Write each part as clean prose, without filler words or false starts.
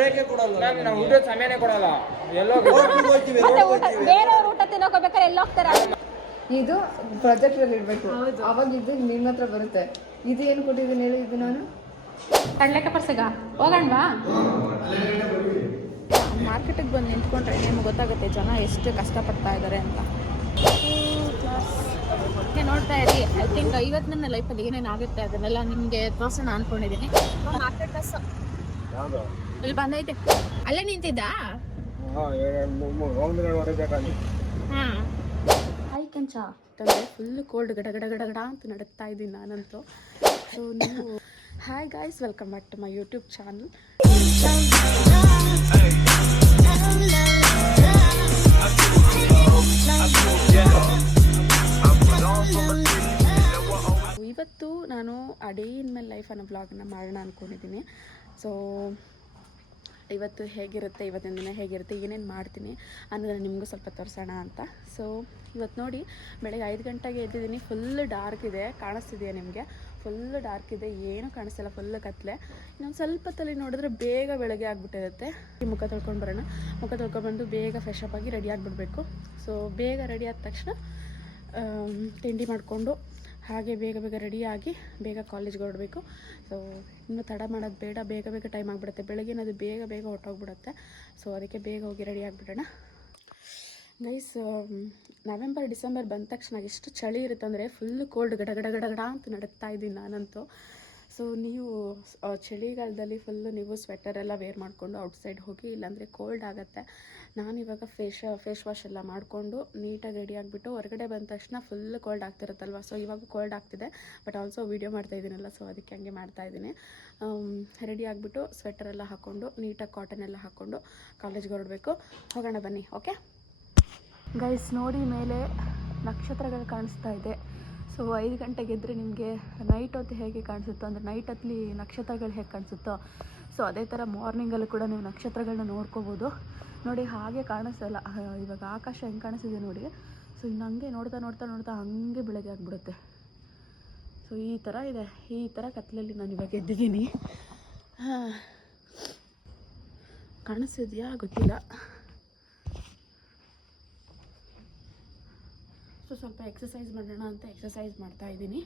ಬ್ರೇಕೇ ಕೊಡಲ್ಲ. ನಾವು ಊಟ ಸಮಯನೇ ಕೊಡಲ್ಲ. ಎಲ್ಲೋ ಬೇರೆಯವ್ರ ಊಟ ತಿನ್ನೋಕೋಬೇಕಾದ್ರೆ ಎಲ್ಲ ಹೋಗ್ತಾರೆ. ಇದು ಪ್ರೊಜೆಕ್ಟರ್ ಇರಬೇಕು, ಅವಾಗ ಇದು ನಿಮ್ಮ ಹತ್ರ ಬರುತ್ತೆ. ಇದು ಏನು ಕೊಟ್ಟಿದ್ದೀನಿ ಹೇಳಿ, ಇದು ನಾನು ಕಡ್ಲೆಕಾಯಿ ಪರ್ಸೆಗ ಹೋಗಣ್ವಾ? ಮಾರ್ಕೆಟಿಗೆ ಬಂದು ನಿಂತ್ಕೊಂಡ್ರೆ ನಿಮ್ಗೆ ಗೊತ್ತಾಗುತ್ತೆ ಜನ ಎಷ್ಟು ಕಷ್ಟಪಡ್ತಾ ಇದ್ದಾರೆ ಅಂತ. ನೋಡ್ತಾ ಇರಿ. ಐ ಥಿಂಕ್ ಇವತ್ತು ನನ್ನ ಲೈಫಲ್ಲಿ ಏನೇನಾಗುತ್ತೆ ಅದನ್ನೆಲ್ಲ ನಿಮಗೆ ತೋರ್ಸೋಣ ಅನ್ಕೊಂಡಿದ್ದೀನಿ. ಮಾರ್ಕೆಟ್ ಬಸ್ ಇಲ್ಲಿ ಬಂದೈತೆ. ಅಲ್ಲೇ ನಿಂತಿದ್ದ. ಹಾಂ ಹಾಯ್ ಕೆಂಚ ಅಂತಂದರೆ ಫುಲ್ಲು ಕೋಲ್ಡ್ ಗಡ ಗಡ ಗಡ ಗಡ ಅಂತ ನಡುತ್ತಾ ಇದ್ದೀನಿ ನಾನಂತೂ. ಸೊ ನೀವು hi guys, welcome back to my YouTube channel. ಇವತ್ತು ನಾನು a day in my life ಅನ್ನೋ ಬ್ಲಾಗನ್ನು ಮಾಡೋಣ ಅಂದ್ಕೊಂಡಿದ್ದೀನಿ. ಸೊ ಇವತ್ತು ಹೇಗಿರುತ್ತೆ, ಇವತ್ತಿನ ದಿನ ಹೇಗಿರುತ್ತೆ, ಏನೇನು ಮಾಡ್ತೀನಿ ಅನ್ನೋದನ್ನು ನಿಮಗೂ ಸ್ವಲ್ಪ ತೋರಿಸೋಣ ಅಂತ. ಸೊ ಇವತ್ತು ನೋಡಿ, ಬೆಳಗ್ಗೆ 5 ಗಂಟೆಗೆ ಎದ್ದಿದ್ದೀನಿ. ಫುಲ್ ಡಾರ್ಕ್ ಇದೆ, ಕಾಣಿಸ್ತಿದೆಯಾ ನಿಮಗೆ? ಫುಲ್ ಡಾರ್ಕ್ ಇದೆ, ಏನೂ ಕಾಣಿಸ್ತಿಲ್ಲ, ಫುಲ್ ಕತ್ತಲೆ. ಇನ್ನೊಂದು ಸ್ವಲ್ಪ ತಲೆ ನೋಡಿದ್ರೆ ಬೇಗ ಬೆಳಗ್ಗೆ ಆಗಿಬಿಟ್ಟಿರುತ್ತೆ. ಮುಖ ತೊಳ್ಕೊಂಡು ಬರೋಣ. ಮುಖ ತೊಳ್ಕೊಬಂದು ಬೇಗ ಫ್ರೆಶ್ ಅಪ್ ಆಗಿ ರೆಡಿ ಆಗಿಬಿಡ್ಬೇಕು. ಸೊ ಬೇಗ ರೆಡಿ ಆದ ತಕ್ಷಣ ತಿಂಡಿ ಮಾಡಿಕೊಂಡು ಹಾಗೆ ಬೇಗ ಬೇಗ ರೆಡಿಯಾಗಿ ಬೇಗ ಕಾಲೇಜ್ಗೆ ಹೊರಡಬೇಕು. ಸೊ ಇನ್ನೂ ತಡ ಮಾಡೋದು ಬೇಡ, ಬೇಗ ಬೇಗ ಟೈಮ್ ಆಗಿಬಿಡುತ್ತೆ. ಬೆಳಗ್ಗೆನದು ಬೇಗ ಬೇಗ ಹೊರಟೋಗ್ಬಿಡುತ್ತೆ. ಸೊ ಅದಕ್ಕೆ ಬೇಗ ಹೋಗಿ ರೆಡಿ ಆಗಿಬಿಡೋಣ ಗೈಸ್. ನವೆಂಬರ್ ಡಿಸೆಂಬರ್ ಬಂದ ತಕ್ಷಣ ಎಷ್ಟು ಚಳಿ ಇರುತ್ತೆ ಅಂದರೆ ಫುಲ್ಲು ಕೋಲ್ಡ್ ಗಡ ಗಡ ಗಡ ಗಡ ಅಂತ ನಡುತ್ತಾ ಇದ್ದೀನಿ ನಾನಂತೂ. ಸೊ ನೀವು ಚಳಿಗಾಲದಲ್ಲಿ ಫುಲ್ಲು ನೀವು ಸ್ವೆಟರೆಲ್ಲ ವೇರ್ ಮಾಡಿಕೊಂಡು ಔಟ್ಸೈಡ್ ಹೋಗಿ, ಇಲ್ಲಾಂದರೆ ಕೋಲ್ಡ್ ಆಗುತ್ತೆ. ನಾನಿವಾಗ ಫೇಸ್ ವಾಶ್ ಎಲ್ಲ ಮಾಡಿಕೊಂಡು ನೀಟಾಗಿ ರೆಡಿ ಆಗಿಬಿಟ್ಟು ಹೊರಗಡೆ ಬಂದ ತಕ್ಷಣ ಫುಲ್ ಕೋಲ್ಡ್ ಆಗ್ತಿರುತ್ತಲ್ವ. ಸೊ ಇವಾಗ ಕೋಲ್ಡ್ ಆಗ್ತಿದೆ, ಬಟ್ ಆಲ್ಸೋ ವೀಡಿಯೋ ಮಾಡ್ತಾಯಿದ್ದೀನಲ್ಲ, ಸೊ ಅದಕ್ಕೆ ಹಂಗೆ ಮಾಡ್ತಾಯಿದ್ದೀನಿ. ರೆಡಿ ಆಗಿಬಿಟ್ಟು ಸ್ವೆಟರೆಲ್ಲ ಹಾಕ್ಕೊಂಡು ನೀಟಾಗಿ ಕಾಟನ್ ಎಲ್ಲ ಹಾಕ್ಕೊಂಡು ಕಾಲೇಜ್ಗೆ ಹೊರಡಬೇಕು. ಹೋಗೋಣ ಬನ್ನಿ. ಓಕೆ ಗೈಸ್, ನೋಡಿ ಮೇಲೆ ನಕ್ಷತ್ರಗಳು ಕಾಣಿಸ್ತಾ ಇದೆ. ಸೊ 5 ಗಂಟೆಗೆ ಎದ್ದರೆ ನಿಮಗೆ ನೈಟ್ ಹೊತ್ತು ಹೇಗೆ ಕಾಣಿಸುತ್ತೋ, ಅಂದರೆ ನೈಟ್ ಹೊತ್ತಲ್ಲಿ ನಕ್ಷತ್ರಗಳು ಹೇಗೆ ಕಾಣಿಸುತ್ತೋ, ಸೊ ಅದೇ ಥರ ಮಾರ್ನಿಂಗಲ್ಲೂ ಕೂಡ ನೀವು ನಕ್ಷತ್ರಗಳನ್ನ ನೋಡ್ಕೋಬೋದು. ನೋಡಿ ಹಾಗೆ ಕಾಣಿಸ್ತಲ್ಲ ಇವಾಗ ಆಕಾಶ ಹೆಂಗೆ ಕಾಣಿಸ್ತಿದೆ ನೋಡಿ. ಸೊ ಇನ್ನು ಹಂಗೆ ನೋಡ್ತಾ ನೋಡ್ತಾ ನೋಡ್ತಾ ಹಾಗೆ ಬೆಳಗ್ಗೆ ಆಗಿಬಿಡುತ್ತೆ. ಸೊ ಈ ಥರ ಇದೆ, ಈ ಥರ ಕತ್ತಲಲ್ಲಿ ನಾನು ಇವಾಗ ಎದ್ದಿದ್ದೀನಿ. ಕಾಣಿಸ್ತಿದೆಯಾ ಗೊತ್ತಿಲ್ಲ. ಸೊ ಸ್ವಲ್ಪ ಎಕ್ಸಸೈಸ್ ಮಾಡೋಣ ಅಂತ ಎಕ್ಸಸೈಸ್ ಮಾಡ್ತಾಯಿದ್ದೀನಿ.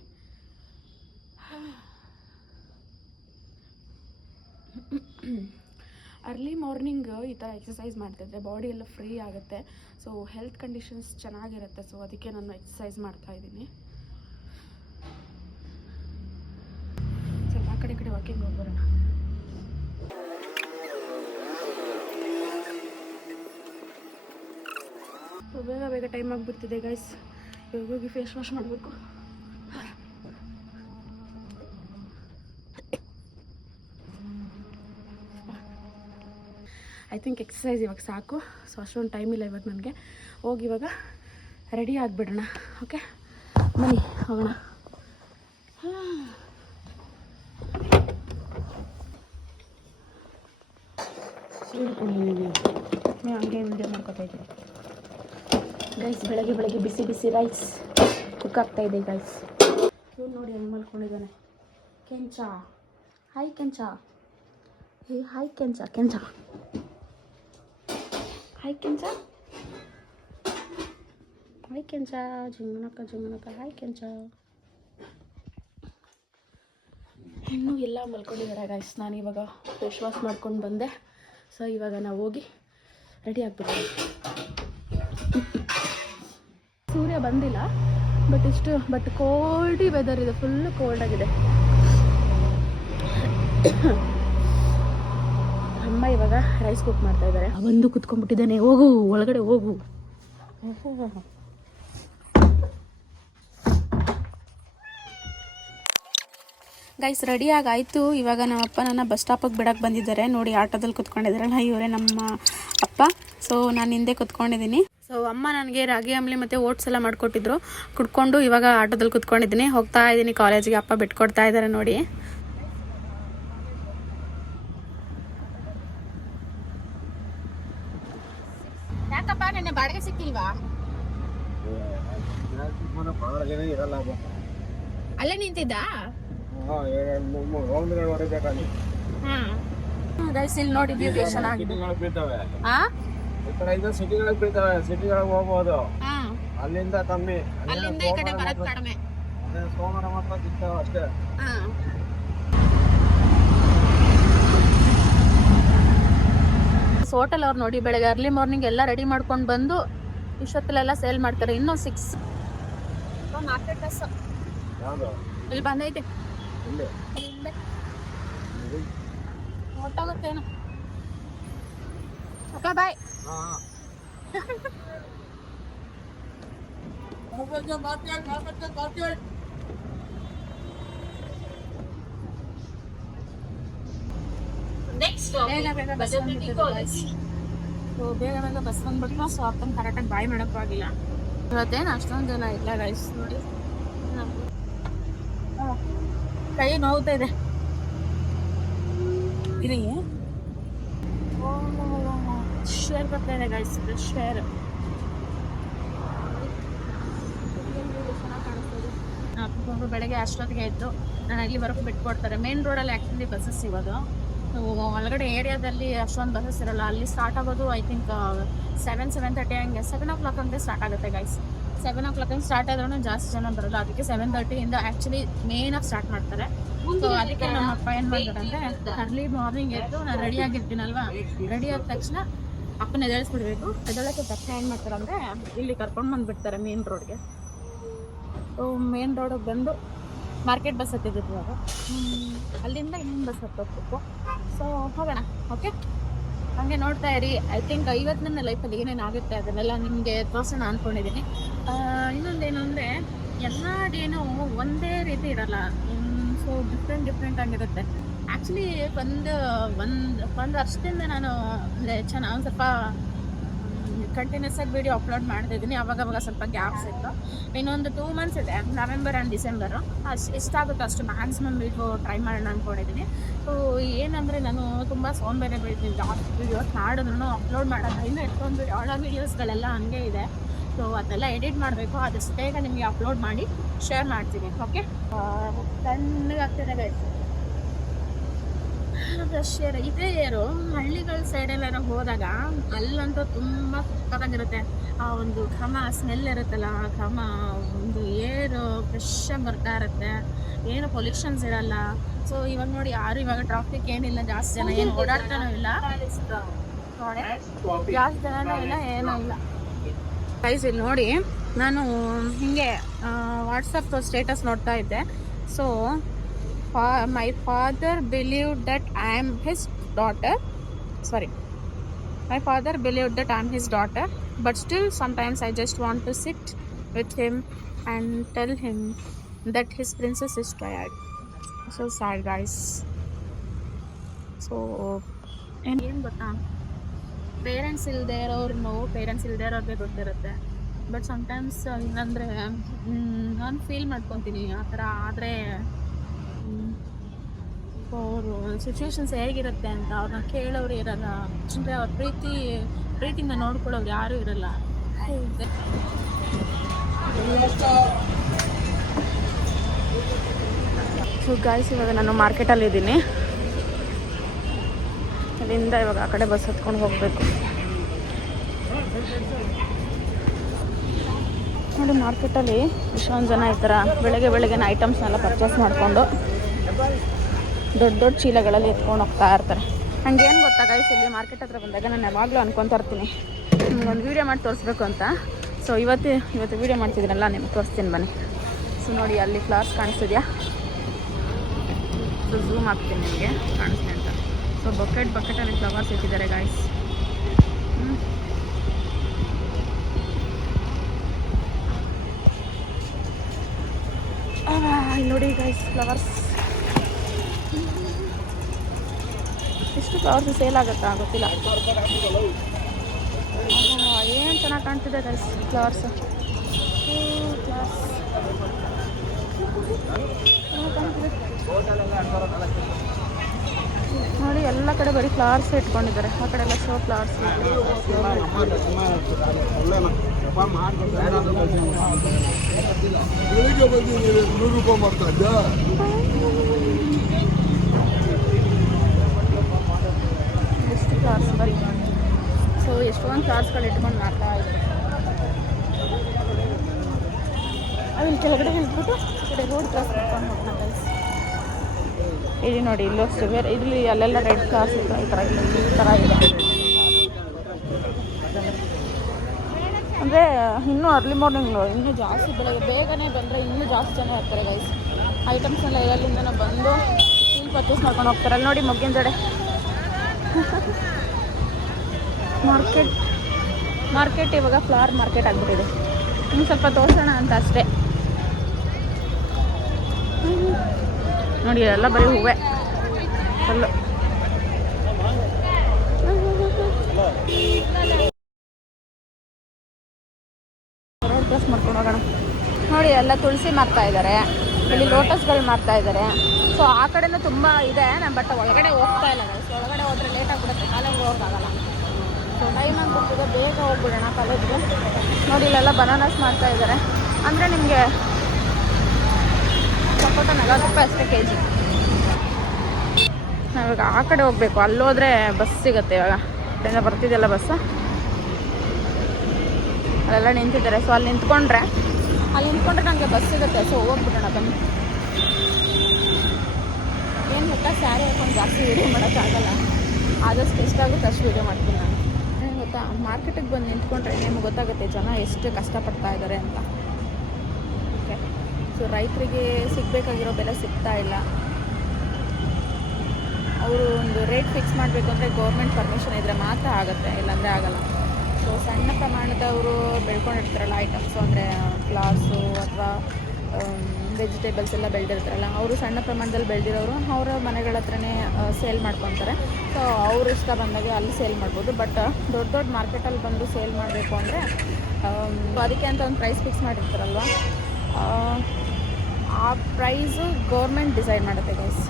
ಅರ್ಲಿ ಮಾರ್ನಿಂಗ್ ಈ ಥರ ಎಕ್ಸಸೈಸ್ ಮಾಡ್ತಾಯಿದ್ರೆ ಬಾಡಿ ಎಲ್ಲ ಫ್ರೀ ಆಗುತ್ತೆ. ಸೊ ಹೆಲ್ತ್ ಕಂಡೀಷನ್ಸ್ ಚೆನ್ನಾಗಿರುತ್ತೆ. ಸೊ ಅದಕ್ಕೆ ನಾನು ಎಕ್ಸಸೈಸ್ ಮಾಡ್ತಾಯಿದ್ದೀನಿ. ಸ್ವಲ್ಪ ಆ ಕಡೆ ವಾಕಿಂಗ್ ಹೋಗ್ಬರೋಣ. ಸೊ ಬೇಗ ಬೇಗ ಟೈಮ್ ಆಗಿಬಿಡ್ತಿದೆ ಗೈಸ್. ಇವಾಗ ಹೋಗಿ ಫೇಸ್ ವಾಶ್ ಮಾಡಬೇಕು. ಐ ಥಿಂಕ್ ಎಕ್ಸಸೈಸ್ ಇವಾಗ ಸಾಕು. ಸೊ ಅಷ್ಟೊಂದು ಟೈಮ್ ಇಲ್ಲ ಇವಾಗ ನನಗೆ. ಹೋಗಿ ಇವಾಗ ರೆಡಿ ಆಗಿಬಿಡೋಣ. ಓಕೆ ಬನ್ನಿ ಹೋಗೋಣ. ಹಂಗೆ ವಿಡಿಯೋ ಮಾಡ್ಕೊತಾ ಇದ್ದೀನಿ ಗೈಸ್. ಬೆಳಗ್ಗೆ ಬೆಳಗ್ಗೆ ಬಿಸಿ ಬಿಸಿ ರೈಸ್ ಕುಕ್ ಆಗ್ತಾಯಿದೆ ಗೈಸ್. ಇವ್ರು ನೋಡಿ ಹೆಂಗೆ ಮಲ್ಕೊಂಡಿದ್ದಾನೆ ಕೆಂಚ. ಹಾಯ್ ಕೆಂಚ. ಹೇ ಹಾಯ್ ಕೆಂಚ. ಕೆಂಚ ಹಾಯ್ ಕೆಂಚ. ಹಾಯ್ ಕೆಂಚ. ಜಿಂಗನಕ್ಕ ಜಿಂಗನಕ್ಕ. ಹಾಯ್ ಕೆಂಚ. ಇನ್ನೂ ಎಲ್ಲ ಮಲ್ಕೊಂಡಿದ್ದಾರೆ ಗೈಸ್. ನಾನು ಇವಾಗ ಫೇಸ್ ವಾಶ್ ಮಾಡ್ಕೊಂಡು ಬಂದೆ. ಸೊ ಇವಾಗ ನಾವು ಹೋಗಿ ರೆಡಿ ಆಗ್ಬಿಡ್ತೀವಿ. ಸೂರ್ಯ ಬಂದಿಲ್ಲ, ಬಟ್ ಕೋಲ್ಡಿ ವೆದರ್ ಇದೆ, ಫುಲ್ಲು ಕೋಲ್ಡ್ ಆಗಿದೆ. ಅಮ್ಮ ಇವಾಗ ರೈಸ್ ಕುಕ್ ಮಾಡ್ತಾ ಇದ್ದಾರೆ. ಒಂದು ಕುತ್ಕೊಂಡ್ಬಿಟ್ಟಿದ್ದಾನೆ. ಹೋಗು ಒಳಗಡೆ ಹೋಗು. ಗೈಸ್ ರೆಡಿಯಾಗಾಯಿತು. ಇವಾಗ ನಮ್ಮ ಅಪ್ಪ ನನ್ನ ಬಸ್ ಸ್ಟಾಪಿಗೆ ಬಿಡಕ್ಕೆ ಬಂದಿದ್ದಾರೆ. ನೋಡಿ ಆಟೋದಲ್ಲಿ ಕುತ್ಕೊಂಡಿದ್ದಾರಲ್ಲ, ಇವರೇ ನಮ್ಮ ಅಪ್ಪ. ಸೊ ನಾನು ಹಿಂದೆ ಕುತ್ಕೊಂಡಿದ್ದೀನಿ. ಸೊ ಅಮ್ಮ ನನಗೆ ರಾಗಿ ಅಂಬ್ಲಿ ಮತ್ತು ಓಟ್ಸ್ ಎಲ್ಲ ಮಾಡಿಕೊಟ್ಟಿದ್ರು. ಕುಡ್ಕೊಂಡು ಇವಾಗ ಆಟೋದಲ್ಲಿ ಕುತ್ಕೊಂಡಿದ್ದೀನಿ. ಹೋಗ್ತಾ ಇದ್ದೀನಿ ಕಾಲೇಜಿಗೆ. ಅಪ್ಪ ಬಿಟ್ಕೊಡ್ತಾ ಇದ್ದಾರೆ ನೋಡಿ. ಯಾಕಪ್ಪ ನೆನ್ನೆ ಬಾಡಿಗೆ ಸಿಕ್ಕಿಲ್ವಾ? ಅಲ್ಲೇ ನಿಂತಿದ್ದ. ಹಾಂ ಗೈಸ್ ಇಲ್ಲಿ ನೋಡಿ ವ್ಯೂ ಚೆನ್ನಾಗಿದೆ. ಸಿಟಿಗಳಿಗೆ ಬೀಳ್ತವೆ, ಹಾ ಈ ಕಡೆಯಿಂದ ಸಿಟಿಗಳಿಗೆ ಬೀಳ್ತವೆ, ಸಿಟಿಗಳಿಗೆ ಹೋಗ್ಬೋದು. ಹಾ ಅಲ್ಲಿಂದ ಕಮ್ಮಿ, ಅಲ್ಲಿಂದ ಈ ಕಡೆ ಬರೋದು ಕಡಿಮೆ. ಅದೇ ಸೋಮವಾರ ಮಾತ್ರ ಸಿಗ್ತಾವೆ ಅಷ್ಟೇ. ಹಾ ಹೋಟೆಲ್ ಅವ್ರು ನೋಡಿ ಬೆಳಗ್ಗೆ ಅರ್ಲಿ ಮಾರ್ನಿಂಗ್ ಎಲ್ಲ ರೆಡಿ ಮಾಡ್ಕೊಂಡು ಬಂದು ಇಷ್ಟೊತ್ತಲೆಲ್ಲ ಸೇಲ್ ಮಾಡ್ತಾರೆ. ಇನ್ನೂ 6 ಮಾರ್ಕೆಟ್ ಬಸ್ ಯಾವುದು ಇಲ್ಲಿ ಬಂದೈತೆ. ಇಲ್ಲಿ ಹೊಟ್ಟೋಗುತ್ತೇನು ಅಕ್ಕ ಬಾಯ್. ಬೇಗ ಬೇಗ ಬಸ್ ಬಂದ್ಬಿಟ್ಟು ಸೊ ಅಪ್ಪನ ಕರೆಕ್ಟಾಗಿ ಬಾಯ್ ಮಾಡೋಕ್ಕಾಗಿಲ್ಲ. ಇವತ್ತೇನು ಅಷ್ಟೊಂದು ಜನ ಇಲ್ಲ ಗೈಸ್ ನೋಡಿ. ಕೈ ನೋವ್ತಾ ಇದೆ. ಇರಿ ಶೇರ್ ಬರ್ತಾ ಇದೆ ಗೈಸ್, ಶೇರ್ ಅಪ್ಪೊಬ್ಬರು ಬೆಳಗ್ಗೆ ಅಷ್ಟೊತ್ತಿಗೆ ಇದ್ದು ನಾನು ಅಲ್ಲಿ ಬರೋಕ್ಕೆ ಬಿಟ್ಕೊಡ್ತಾರೆ. ಮೇನ್ ರೋಡಲ್ಲಿ ಆ್ಯಕ್ಚುಲಿ ಬಸ್ಸಸ್ ಸಿಗೋದು. ಒಳಗಡೆ ಏರಿಯಾದಲ್ಲಿ ಅಷ್ಟೊಂದು ಬಸ್ಸಸ್ ಇರೋಲ್ಲ. ಅಲ್ಲಿ ಸ್ಟಾರ್ಟ್ ಆಗೋದು ಐ ಥಿಂಕ್ 7:30 ಹಂಗೆ 7 o'clock ಹಂಗೆ ಸ್ಟಾರ್ಟ್ ಆಗುತ್ತೆ ಗೈಸ್. 7 o'clock ಹಂಗೆ ಸ್ಟಾರ್ಟ್ ಆದ್ರೂ ಜಾಸ್ತಿ ಜನ ಬರೋಲ್ಲ. ಅದಕ್ಕೆ 7:30 ಆ್ಯಕ್ಚುಲಿ ಮೇನಾಗಿ ಸ್ಟಾರ್ಟ್ ಮಾಡ್ತಾರೆ. ಸೊ ಅದಕ್ಕೆ ನಮ್ಮ ಅಪ್ಪ ಏನು ಮಾಡ್ತಾರಂటే ಅರ್ಲಿ ಮಾರ್ನಿಂಗ್ ಎದ್ದು ನಾನು ರೆಡಿ ಆಗಿರ್ತೀನಲ್ವಾ, ರೆಡಿ ಆದ ತಕ್ಷಣ ಅಪ್ಪನ ಎದ್ದೇಳಿಸ್ಬಿಡ್ಬೇಕು. ಎದ್ದೇಳಕ್ಕೆ ತಕ್ಷಣ ಏನು ಮಾಡ್ತಾರಂದರೆ ಇಲ್ಲಿ ಕರ್ಕೊಂಡು ಬಂದುಬಿಡ್ತಾರೆ ಮೇನ್ ರೋಡ್ಗೆ. ಮೇನ್ ರೋಡಿಗೆ ಬಂದು ಮಾರ್ಕೆಟ್ ಬಸ್ ಹತ್ತಿದ್ದು ಅದು, ಅಲ್ಲಿಂದ ಇನ್ನೊಂದು ಬಸ್ ಹತ್ತೋಗ್ಬೇಕು. ಸೊ ಹೋಗೋಣ, ಓಕೆ? ಹಾಗೆ ನೋಡ್ತಾ ಇರಿ. ಐ ಥಿಂಕ್ ಇವತ್ತು ನನ್ನ ಲೈಫಲ್ಲಿ ಏನೇನು ಆಗುತ್ತೆ ಅದನ್ನೆಲ್ಲ ನಿಮಗೆ ತೋರಿಸೋಣ ಅಂದ್ಕೊಂಡಿದ್ದೀನಿ. ಇನ್ನೊಂದೇನು ಅಂದರೆ ಎಲ್ಲ ಡೇನೂ ಒಂದೇ ರೀತಿ ಇರೋಲ್ಲ. ಸೊ ಡಿಫ್ರೆಂಟ್ ಆಗಿರುತ್ತೆ. ಆ್ಯಕ್ಚುಲಿ ಒಂದು ವರ್ಷದಿಂದ ನಾನು ಅಂದರೆ ಚೆನ್ನಾಗಿ ಒಂದು ಸ್ವಲ್ಪ ಕಂಟಿನ್ಯೂಸ್ ಆಗಿ ವೀಡಿಯೋ ಅಪ್ಲೋಡ್ ಮಾಡ್ತಾಯಿದ್ದೀನಿ. ಅವಾಗ ಸ್ವಲ್ಪ ಗ್ಯಾಪ್ಸ್ ಇತ್ತು. ಇನ್ನೊಂದು 2 months ಇದೆ, ನವೆಂಬರ್ ಆ್ಯಂಡ್ ಡಿಸೆಂಬರು. ಎಷ್ಟಾಗುತ್ತೋ ಅಷ್ಟು ಮ್ಯಾಕ್ಸಿಮಮ್ ವೀಡಿಯೋ ಟ್ರೈ ಮಾಡೋಣ ಅಂದ್ಕೊಂಡಿದ್ದೀನಿ. ಸೊ ಏನಂದರೆ ನಾನು ತುಂಬ ಸೋಂಬೇರಿ ಬೀಳ್ತೀನಿ. ಜಾಸ್ತಿ ವೀಡಿಯೋಸ್ ಮಾಡಿದ್ರು ಅಪ್ಲೋಡ್ ಮಾಡೋಣ. ಇನ್ನೂ ಎಷ್ಟೊಂದು ವೀಡಿಯೋಸ್ಗಳೆಲ್ಲ ಹಂಗೆ ಇದೆ. ಸೊ ಅದೆಲ್ಲ ಎಡಿಟ್ ಮಾಡಬೇಕು. ಆದಷ್ಟು ಬೇಗ ನಿಮಗೆ ಅಪ್ಲೋಡ್ ಮಾಡಿ ಶೇರ್ ಮಾಡ್ತೀನಿ, ಓಕೆ? ತಣ್ಣಗಾಗ್ತಿದೆ ಗೈಸ್. ಫ್ರೆಶ್ ಏರ್ ಇದೇ ಏರು ಹಳ್ಳಿಗಳ ಸೈಡೆಲ್ಲಾರ ಹೋದಾಗ ಅಲ್ಲಂತೂ ತುಂಬ ಸಕ್ಕತ್ತಾಗಿರುತ್ತೆ. ಆ ಒಂದು ಘಮ ಸ್ಮೆಲ್ ಇರುತ್ತಲ್ಲ, ಆ ಘಮ ಒಂದು ಏರು ಫ್ರೆಶ್ಶಾಗಿ ಬರ್ತಾ ಇರುತ್ತೆ. ಏನು ಪೊಲ್ಯೂಷನ್ಸ್ ಇರಲ್ಲ. ಸೊ ಇವಾಗ ನೋಡಿ ಯಾರು ಇವಾಗ ಟ್ರಾಫಿಕ್ ಏನಿಲ್ಲ, ಜಾಸ್ತಿ ಜನ ಏನು ಓಡಾಡ್ತಾನೂ ಇಲ್ಲ, ಜಾಸ್ತಿ ಜನನೂ ಇಲ್ಲ, ಏನೂ ಇಲ್ಲ ಗೈಸ್. ಇಲ್ಲಿ ನೋಡಿ ನಾನು ಹೀಗೆ ವಾಟ್ಸಪ್ ಸ್ಟೇಟಸ್ ನೋಡ್ತಾ ಇದ್ದೆ. So my father believed that I am his daughter. My father believed that I am his daughter, but still sometimes I just want to sit with him and tell him that his princess is tired. So sad guys. So ಏನು ಗೊತ್ತಾ, parents ಇಲ್ಲದೆ ಇರೋರು ನೋವು parents ಇಲ್ಲದೆ ಇರೋರಿಗೆ ಗೊತ್ತಿರುತ್ತೆ. But sometimes ಏನಂದರೆ ನಾನು ಫೀಲ್ ಮಾಡ್ಕೊತೀನಿ ಆ ಥರ ಆದರೆ ಅವರು ಸಿಚುವೇಶನ್ಸ್ ಹೇಗಿರುತ್ತೆ ಅಂತ ಅವ್ರನ್ನ ಕೇಳೋರು ಇರಲ್ಲ. ಅಂದರೆ ಅವ್ರ ಪ್ರೀತಿಯಿಂದ ನೋಡ್ಕೊಳ್ಳೋರು ಯಾರೂ ಇರಲ್ಲ. ಸೊ ಗಾಯ್ಸ್, ಇವಾಗ ನಾನು ಮಾರ್ಕೆಟಲ್ಲಿ ಇದ್ದೀನಿ. ಅಲ್ಲಿಂದ ಇವಾಗ ಆ ಕಡೆ ಬಸ್ ಹತ್ಕೊಂಡು ಹೋಗಬೇಕು. ನೋಡಿ ಮಾರ್ಕೆಟಲ್ಲಿ ಎಷ್ಟೊಂದು ಜನ ಇರ್ತಾರೆ. ಬೆಳಗ್ಗೆ ಐಟಮ್ಸ್ನೆಲ್ಲ ಪರ್ಚೇಸ್ ಮಾಡಿಕೊಂಡು ದೊಡ್ಡ ಚೀಲಗಳಲ್ಲಿ ಎತ್ಕೊಂಡು ಹೋಗ್ತಾ ಇರ್ತಾರೆ. ಹಂಗೇನು ಗೊತ್ತಾ ಗೈಸ್, ಇಲ್ಲಿ ಮಾರ್ಕೆಟ್ ಹತ್ರ ಬಂದಾಗ ನಾನು ಯಾವಾಗಲೂ ಅನ್ಕೊತಾ ಇರ್ತೀನಿ ನಿಮ್ಗೊಂದು ವೀಡಿಯೋ ಮಾಡಿ ತೋರಿಸ್ಬೇಕು ಅಂತ. ಸೊ ಇವತ್ತು ವೀಡಿಯೋ ಮಾಡ್ತಿದ್ದೀನಲ್ಲ, ನಿಮ್ಗೆ ತೋರಿಸ್ತೀನಿ ಬನ್ನಿ. ಸೊ ನೋಡಿ ಅಲ್ಲಿ ಫ್ಲವರ್ಸ್ ಕಾಣಿಸ್ತಿದೆಯಾ? ಸೊ ಝೂಮ್ ಹಾಕ್ತೀನಿ ನಿಮಗೆ ಕಾಣಿಸ್ತೀನಿ ಅಂತ. ಸೊ ಬಕೆಟಲ್ಲಿ ಫ್ಲವರ್ಸ್ ಇಟ್ಟಿದ್ದಾರೆ ಗೈಸ್. ಇಲ್ಲಿ ನೋಡಿ ಗೈಸ್ ಫ್ಲವರ್ಸ್. ಎಷ್ಟು ಫ್ಲವರ್ಸ್ ಸೇಲ್ ಆಗುತ್ತಾ ಗೊತ್ತಿಲ್ಲ. ಏನು ಚೆನ್ನಾಗಿ ಕಾಣ್ತಿದೆ ಗೈಸ್ ಫ್ಲವರ್ಸ್. ನೋಡಿ ಎಲ್ಲ ಕಡೆ ಬರೀ ಫ್ಲವರ್ಸ್ ಇಟ್ಕೊಂಡಿದ್ದಾರೆ. ಆ ಕಡೆ ಎಲ್ಲ ಶೋ ಫ್ಲವರ್ಸ್. ಫ್ಲವರ್ಸ್ಗಳು ಇಟ್ಕೊಂಡು ಮಾಡ್ತಾ ಇದ್ದಾರೆ. ಅಲ್ಲಿ ಕೆಳಗಡೆ ನಿಂತ್ಬಿಟ್ಟು ಈ ಕಡೆ ರೋಡ್ ಕ್ರಾಸ್ ಮಾಡ್ಕೊಂಡು ಹೋಗೋಣ ಗೈಸ್. ಇಲ್ಲಿ ನೋಡಿ ಇಲ್ಲೂ ಸಿವಿಯರ್ ಇಲ್ಲಿ ಅಲ್ಲೆಲ್ಲ ರೆಡ್ ಕಾರ್ಸ್ ಈ ಥರ ಇಲ್ಲ, ಈ ಥರ ಇದೆ. ಅಂದರೆ ಇನ್ನೂ ಅರ್ಲಿ ಮಾರ್ನಿಂಗು ಇನ್ನೂ ಜಾಸ್ತಿ ಬೆಳಗ್ಗೆ ಬೇಗನೆ ಬಂದರೆ ಇನ್ನೂ ಜಾಸ್ತಿ ಜನ ಇರ್ತಾರೆ ಗೈಸ್. ಐಟಮ್ಸ್ನೆಲ್ಲ ಎಲ್ಲೆಲ್ಲಿಂದನೂ ಬಂದು ಇಲ್ಲಿ ಪರ್ಚೇಸ್ ಮಾಡ್ಕೊಂಡು ಹೋಗ್ತಾರೆ. ಅಲ್ಲಿ ನೋಡಿ ಮೊಗ್ಗಿನ ಜಡೆ ಮಾರ್ಕೆಟ್ ಇವಾಗ ಫ್ಲವರ್ ಮಾರ್ಕೆಟ್ ಆಗಿಬಿಟ್ಟಿದೆ. ಇನ್ನು ಸ್ವಲ್ಪ ತೋರಿಸೋಣ ಅಂತ ಅಷ್ಟೇ. ನೋಡಿ ಎಲ್ಲ ಬರೀ ಹೂವೆ ಫುಲ್ಲು. ರೋಡ್ ಕ್ರಾಸ್ ಮಾಡ್ಕೊಂಡು ಹೋಗೋಣ. ನೋಡಿ ಎಲ್ಲ ತುಳಸಿ ಮಾರ್ತಾ ಇದ್ದಾರೆ, ಇಲ್ಲಿ ಲೋಟಸ್ಗಳು ಮಾರ್ತಾ ಇದ್ದಾರೆ. ಸೊ ಆ ಕಡೆನೂ ತುಂಬ ಇದೆ, ನಾನು ಬಟ್ ಒಳಗಡೆ ಹೋಗ್ತಾ ಇಲ್ಲ. ಸೊ ಒಳಗಡೆ ಹೋದರೆ ಲೇಟ್ ಆಗಿಬಿಡುತ್ತೆ, ಕಾಲೇಜ್ಗೆ ಹೋಗೋಕ್ಕಾಗಲ್ಲ. ಸೊ ಟೈಮ್ ಆಗಿಬಿಡ್ತದೆ, ಬೇಗ ಹೋಗ್ಬಿಡೋಣ ಕಾಲೇಜ್ಗೆ. ನೋಡಿ ಇಲ್ಲೆಲ್ಲ ಬನಾನಾಸ್ ಮಾಡ್ತಾ ಇದ್ದಾರೆ. ಅಂದರೆ ನಿಮಗೆ ಸಪೋಟ 40 ರೂಪಾಯಿ ಅಷ್ಟೇ kg. ನಾವಿವಾಗ ಆ ಕಡೆ ಹೋಗಬೇಕು, ಅಲ್ಲೋದ್ರೆ ಬಸ್ ಸಿಗುತ್ತೆ. ಇವಾಗ ಇಲ್ಲಿಂದ ಬರ್ತಿದ್ದೆಲ್ಲ ಬಸ್ಸು, ಅಲ್ಲೆಲ್ಲ ನಿಂತಿದ್ದಾರೆ. ಸೊ ಅಲ್ಲಿ ನಿಂತ್ಕೊಂಡ್ರೆ ನನಗೆ ಬಸ್ ಸಿಗುತ್ತೆ. ಸೊ ಹೋಗ್ಬಿಡೋಣ ಬನ್ನಿ. ಏನು ಗೊತ್ತಾ, ಸ್ಯಾರಿ ಹಾಕೊಂಡು ಜಾಸ್ತಿ ವೀಡಿಯೋ ಮಾಡೋಕ್ಕಾಗಲ್ಲ, ಆದಷ್ಟು ಎಷ್ಟಾಗುತ್ತೆ ಅಷ್ಟು ವೀಡಿಯೋ ಮಾಡ್ತೀನಿ ನಾನು. ಏನು ಗೊತ್ತಾ, ಮಾರ್ಕೆಟಿಗೆ ಬಂದು ನಿಂತ್ಕೊಂಡ್ರೆ ನಿಮ್ಗೆ ಗೊತ್ತಾಗುತ್ತೆ ಜನ ಎಷ್ಟು ಕಷ್ಟಪಡ್ತಾ ಇದ್ದಾರೆ ಅಂತ. ಓಕೆ, ಸೊ ರೈತರಿಗೆ ಸಿಗಬೇಕಾಗಿರೋ ಬೆಲೆ ಸಿಗ್ತಾ ಇಲ್ಲ. ಅವರು ಒಂದು ರೇಟ್ ಫಿಕ್ಸ್ ಮಾಡಬೇಕು ಅಂದರೆ ಗೌರ್ಮೆಂಟ್ ಪರ್ಮಿಷನ್ ಇದ್ದರೆ ಮಾತ್ರ ಆಗುತ್ತೆ, ಇಲ್ಲಾಂದರೆ ಆಗಲ್ಲ. ಸೊ ಸಣ್ಣ ಪ್ರಮಾಣದವರು ಬೆಳ್ಕೊಂಡಿರ್ತಾರಲ್ಲ ಐಟಮ್ಸು, ಅಂದರೆ ಫ್ಲವರ್ಸು ಅಥವಾ ವೆಜಿಟೇಬಲ್ಸ್ ಎಲ್ಲ ಬೆಳೆದಿರ್ತಾರಲ್ಲ, ಅವರು ಸಣ್ಣ ಪ್ರಮಾಣದಲ್ಲಿ ಬೆಳೆದಿರೋರು ಅವರ ಮನೆಗಳ ಹತ್ರನೇ ಸೇಲ್ ಮಾಡ್ಕೊತಾರೆ. ಸೊ ಅವ್ರು ಇಷ್ಟ ಬಂದಾಗೆ ಅಲ್ಲಿ ಸೇಲ್ ಮಾಡ್ಬೋದು. ಬಟ್ ದೊಡ್ಡ ಮಾರ್ಕೆಟಲ್ಲಿ ಬಂದು ಸೇಲ್ ಮಾಡಬೇಕು ಅಂದರೆ ಅದಕ್ಕೆ ಅಂತ ಒಂದು ಪ್ರೈಸ್ ಫಿಕ್ಸ್ ಮಾಡಿರ್ತಾರಲ್ವ, ಆ ಪ್ರೈಸು ಗೌರ್ಮೆಂಟ್ ಡಿಸೈಡ್ ಮಾಡುತ್ತೆ ಗೈಸ್.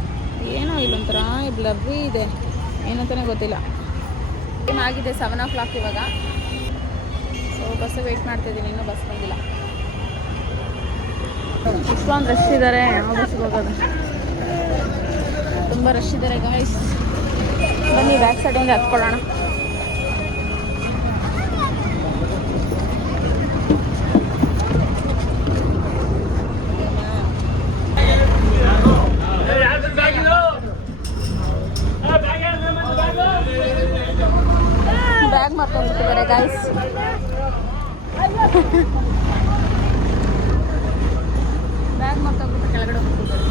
ಏನೋ ಇಲ್ಲೊಂಥರ ಬ್ಲರ್ರಿ ಇದೆ, ಏನಂತಲೇ ಗೊತ್ತಿಲ್ಲ. ಟೈಮ್ ಆಗಿದೆ 7 o'clock ಇವಾಗ. ಸೊ ಬಸ್ ವೆಯ್ಟ್ ಮಾಡ್ತಿದ್ದೀನಿ, ಇನ್ನೂ ಬಸ್ ಬಂದಿಲ್ಲ. ಇಷ್ಟೊಂದು ರಶ್ ಇದ್ದಾರೆ, ಯಾವ ಬಸ್ಸಿಗೆ ಹೋಗೋದು, ತುಂಬ ರಶ್ ಇದ್ದಾರೆ ಗೈಸ್. ಬನ್ನಿ ಬ್ಯಾಕ್ ಸೈಡಿಂದ ಹತ್ಕೊಳ್ಳೋಣ. ಬ್ಯಾಗ್ ಮಾಡ್ಕೊಂಡ್ಬಿಟ್ಟಿದ್ದಾರೆ ಗೈಸ್. ಬ್ಯಾಗ್ ಮಾಡ್ಕೊಂಡ್ಬಿಟ್ಟು ಕೆಳಗಡೆ ಹೋಗ್ತಿದ್ದಾರೆ.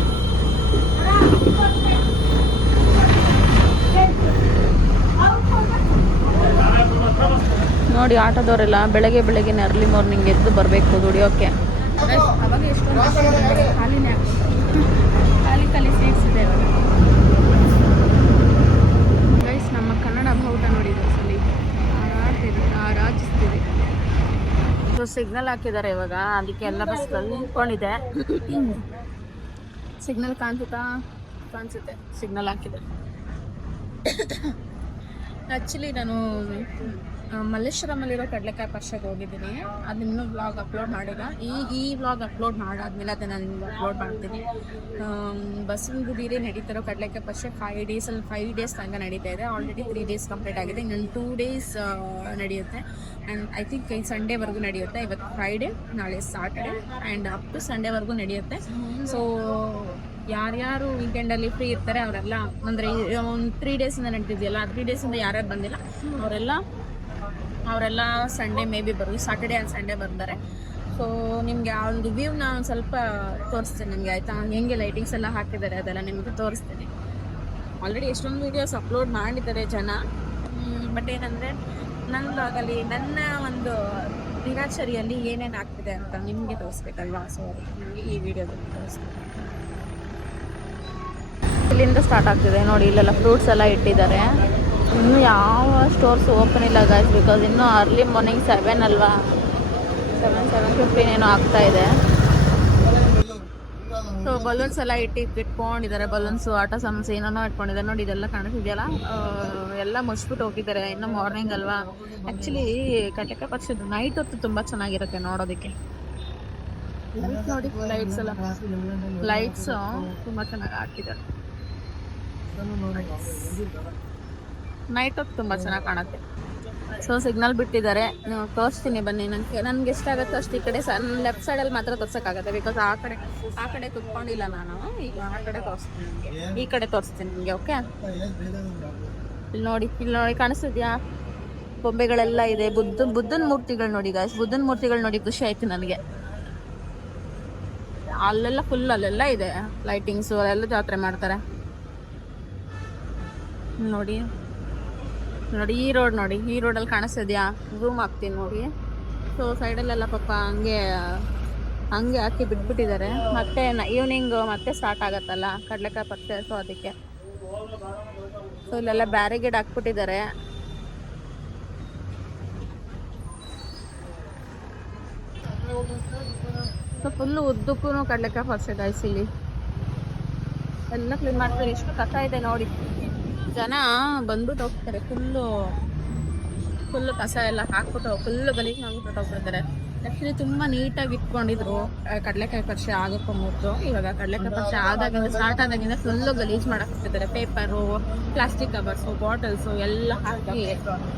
ನೋಡಿ ಆಟೋದವರೆಲ್ಲ ಬೆಳಗ್ಗೆ ಅರ್ಲಿ ಮಾರ್ನಿಂಗ್ ಎದ್ದು ಬರಬೇಕು ದುಡಿಯೋಕ್ಕೆ. ಅವಾಗ ಎಷ್ಟೊಂದು ಖಾಲಿನೇ ಖಾಲಿ ಸೀಟ್ಸ್ ಇದೆ ಇವಾಗ. ಗೈಸ್ ನಮ್ಮ ಕನ್ನಡ ಬಾವುಟ ನೋಡಿ ಸಲಿ ರಾಜಿಸ್ತಿದೆ. ಸೊ ಸಿಗ್ನಲ್ ಹಾಕಿದ್ದಾರೆ ಇವಾಗ, ಅದಕ್ಕೆ ಎಲ್ಲ ಬಸ್ಗಳಲ್ಲಿ ನಿಂತ್ಕೊಂಡಿದೆ. ಸಿಗ್ನಲ್ ಕಾಣಿಸುತ್ತೆ ಸಿಗ್ನಲ್ ಹಾಕಿದ್ದಾರೆ. ಆ್ಯಕ್ಚುಲಿ ನಾನು ಮಲ್ಲೇಶ್ವರಮಲ್ಲಿರೋ ಕಡಲೆಕಾಯಿ ಪರ್ಷೆಗೆ ಹೋಗಿದ್ದೀನಿ. ಅದು ಇನ್ನೂ ವ್ಲಾಗ್ ಅಪ್ಲೋಡ್ ಮಾಡಿಲ್ಲ. ಈ ವ್ಲಾಗ್ ಅಪ್ಲೋಡ್ ಮಾಡಾದ್ಮೇಲೆ ಅದನ್ನು ನಾನು ಅಪ್ಲೋಡ್ ಮಾಡ್ತೀನಿ. ಬಸವನಗುಡಿಯಲ್ಲಿ ನಡೀತಿರೋ ಕಡಲೆಕಾಯಿ ಪರ್ಷೆ 5 ಡೇಸ್ ತನಕ ನಡೀತಾ ಇದೆ. ಆಲ್ರೆಡಿ 3 days ಕಂಪ್ಲೀಟ್ ಆಗಿದೆ, ಇನ್ನೊಂದು 2 days ನಡೆಯುತ್ತೆ. ಆ್ಯಂಡ್ ಐ ಥಿಂಕ್ ಈ ಸಂಡೇವರೆಗೂ ನಡೆಯುತ್ತೆ. ಇವತ್ತು ಫ್ರೈಡೇ, ನಾಳೆ ಸಾಟರ್ಡೆ ಆ್ಯಂಡ್ ಅಪ್ ಟು ಸಂಡೇವರೆಗೂ ನಡೆಯುತ್ತೆ. ಸೊ ಯಾರ್ಯಾರು ವೀಕೆಂಡಲ್ಲಿ ಫ್ರೀ ಇರ್ತಾರೆ ಅವರೆಲ್ಲ, ಅಂದರೆ ಒಂದು 3 days ನಡೀತಿದೆಯಲ್ಲ, 3 days ಯಾರ್ಯಾರು ಬಂದಿಲ್ಲ ಅವರೆಲ್ಲ Sunday may be Saturday and Sunday ಬರ್ತಾರೆ. ಸೊ ನಿಮಗೆ ಆ ಒಂದು ವ್ಯೂನ ಒಂದು ಸ್ವಲ್ಪ ತೋರಿಸ್ತೀನಿ ನಿಮಗೆ, ಆಯಿತಾ? ಹೆಂಗೆ ಲೈಟಿಂಗ್ಸ್ ಎಲ್ಲ ಹಾಕಿದ್ದಾರೆ ಅದೆಲ್ಲ ನಿಮಗೆ ತೋರಿಸ್ತೀನಿ. ಆಲ್ರೆಡಿ ಎಷ್ಟೊಂದು ವೀಡಿಯೋಸ್ ಅಪ್ಲೋಡ್ ಮಾಡಿದ್ದಾರೆ ಜನ. ಬಟ್ ಏನಂದರೆ ನನ್ನ ಬ್ಲಾಗಲ್ಲಿ ನನ್ನ ಒಂದು ದಿನಚರಿಯಲ್ಲಿ ಏನೇನು ಆಗ್ತಿದೆ ಅಂತ ನಿಮಗೆ ತೋರಿಸ್ಬೇಕಲ್ವಾ. ಸೊ ಈ ವಿಡಿಯೋದಲ್ಲಿ ತೋರಿಸ್ತೀನಿ. ಇಲ್ಲಿಂದ ಸ್ಟಾರ್ಟ್ ಆಗ್ತಿದೆ ನೋಡಿ, ಇಲ್ಲೆಲ್ಲ ಫ್ರೂಟ್ಸ್ ಎಲ್ಲ ಇಟ್ಟಿದ್ದಾರೆ. ಇನ್ನೂ ಯಾವ ಸ್ಟೋರ್ಸ್ ಓಪನ್ ಇಲ್ಲ ಗೈಸ್, ಬಿಕಾಸ್ ಇನ್ನೂ ಅರ್ಲಿ ಮಾರ್ನಿಂಗ್ 7 ಅಲ್ವಾ, 7:15 ಏನೋ ಆಗ್ತಾ ಇದೆ. ಸೊ ಬಲೂನ್ಸ್ ಎಲ್ಲ ಇಟ್ಕೊಂಡಿದ್ದಾರೆ. ಬಲೂನ್ಸು, ಆಟ ಸಾಮಾನ್ಸ್ ಏನೇನೋ ಇಟ್ಕೊಂಡಿದ್ದಾರೆ ನೋಡಿ. ಇದೆಲ್ಲ ಕಾಣಿಸ್ತಿದೆಯಲ್ಲ, ಎಲ್ಲ ಮುಚ್ಚಿಬಿಟ್ಟು ಹೋಗಿದ್ದಾರೆ. ಇನ್ನೂ ಮಾರ್ನಿಂಗ್ ಅಲ್ವಾ. ಆ್ಯಕ್ಚುಲಿ ಕಡಲೆಕಾಯಿ ಪರ್ಷದ್ದು ನೈಟ್ ಹೊತ್ತು ತುಂಬ ಚೆನ್ನಾಗಿರುತ್ತೆ ನೋಡೋದಕ್ಕೆ. ನೋಡಿ ಲೈಟ್ಸು ತುಂಬ ಚೆನ್ನಾಗಿ ಹಾಕಿದ್ದಾರೆ. ನೈಟ್ ಹೊತ್ತು ತುಂಬ ಚೆನ್ನಾಗಿ ಕಾಣುತ್ತೆ. ಸೊ ಸಿಗ್ನಲ್ ಬಿಟ್ಟಿದ್ದಾರೆ, ತೋರಿಸ್ತೀನಿ ಬನ್ನಿ. ನನಗೆ ಎಷ್ಟಾಗುತ್ತೋ ಅಷ್ಟು ಈ ಕಡೆ ಲೆಫ್ಟ್ ಸೈಡಲ್ಲಿ ಮಾತ್ರ ತೋರ್ಸೋಕ್ಕಾಗತ್ತೆ, ಬಿಕಾಸ್ ಆ ಕಡೆ ಕುತ್ಕೊಂಡಿಲ್ಲ ನಾನು. ಈಗ ಆ ಕಡೆ ತೋರಿಸ್ತೀನಿ ನಿಮಗೆ, ಈ ಕಡೆ ತೋರಿಸ್ತೀನಿ ನಿಮಗೆ. ಓಕೆ, ಇಲ್ಲಿ ನೋಡಿ ಕಾಣಿಸ್ತಿದ್ಯಾ? ಬೊಂಬೆಗಳೆಲ್ಲ ಇದೆ. ಬುದ್ಧನ ಮೂರ್ತಿಗಳು ನೋಡಿ ಗಾಯ್ಸ್, ಬುದ್ಧನ ಮೂರ್ತಿಗಳು ನೋಡಿ ಖುಷಿ ಆಯ್ತು ನನಗೆ. ಅಲ್ಲೆಲ್ಲ ಫುಲ್ ಅಲ್ಲೆಲ್ಲ ಇದೆ ಲೈಟಿಂಗ್ಸು, ಅಲ್ಲೆಲ್ಲ ಜಾತ್ರೆ ಮಾಡ್ತಾರೆ. ನೋಡಿ ಈ ರೋಡ್ ನೋಡಿ, ಈ ರೋಡಲ್ಲಿ ಕಾಣಿಸ್ತಿದ್ಯಾ? ಝೂಮ್ ಆಗ್ತೀನಿ ನೋಡಿ. ಸೊ ಸೈಡಲ್ಲೆಲ್ಲ ಪಾಪ ಹಂಗೆ ಹಾಕಿ ಬಿಟ್ಬಿಟ್ಟಿದ್ದಾರೆ. ಮತ್ತೆ ಈವ್ನಿಂಗ್ ಮತ್ತೆ ಸ್ಟಾರ್ಟ್ ಆಗತ್ತಲ್ಲ ಕಡಲೆಕಾಯಿ ಪರ್ಸೆ, ಸೊ ಅದಕ್ಕೆ. ಸೊ ಇಲ್ಲೆಲ್ಲ ಬ್ಯಾರಿಗೇಡ್ ಹಾಕ್ಬಿಟ್ಟಿದ್ದಾರೆ. ಸೊ ಫುಲ್ಲು ಉದ್ದಕ್ಕೂ ಕಡಲೆಕಾಯಿ ಪರ್ಸೆ ಗಾಯ್ಸ್. ಇಲ್ಲಿ ಎಲ್ಲ ಕ್ಲೀನ್ ಮಾಡ್ತಾರೆ. ಎಷ್ಟು ಕಸ ಇದೆ ನೋಡಿ, ಜನ ಬಂದ್ಬಿಟ್ಟು ಹೋಗ್ತಾರೆ. ಫುಲ್ಲು ಕಸ ಎಲ್ಲ ಹಾಕ್ಬಿಟ್ಟು ಫುಲ್ಲು ಗಲೀಜು ಮಾಡ್ಬಿಟ್ಟು ಹೋಗ್ಬಿಡ್ತಾರೆ. ಆ್ಯಕ್ಚುಲಿ ತುಂಬ ನೀಟಾಗಿ ಇಟ್ಕೊಂಡಿದ್ರು ಕಡಲೆಕಾಯಿ ಪರಿಷೆ ಆಗೋಕ್ಕೂ ಮೊದಲು. ಇವಾಗ ಕಡಲೆಕಾಯಿ ಪರಿಷೆ ಆದಾಗಿಂದ ಸ್ಟಾರ್ಟ್ ಆದಾಗಿಂದ ಫುಲ್ಲು ಗಲೀಜು ಮಾಡಾಕ್ಬಿಟ್ಟಿದ್ದಾರೆ. ಪೇಪರು, ಪ್ಲಾಸ್ಟಿಕ್ ಕವರ್ಸು, ಬಾಟಲ್ಸು ಎಲ್ಲ ಹಾಕಿ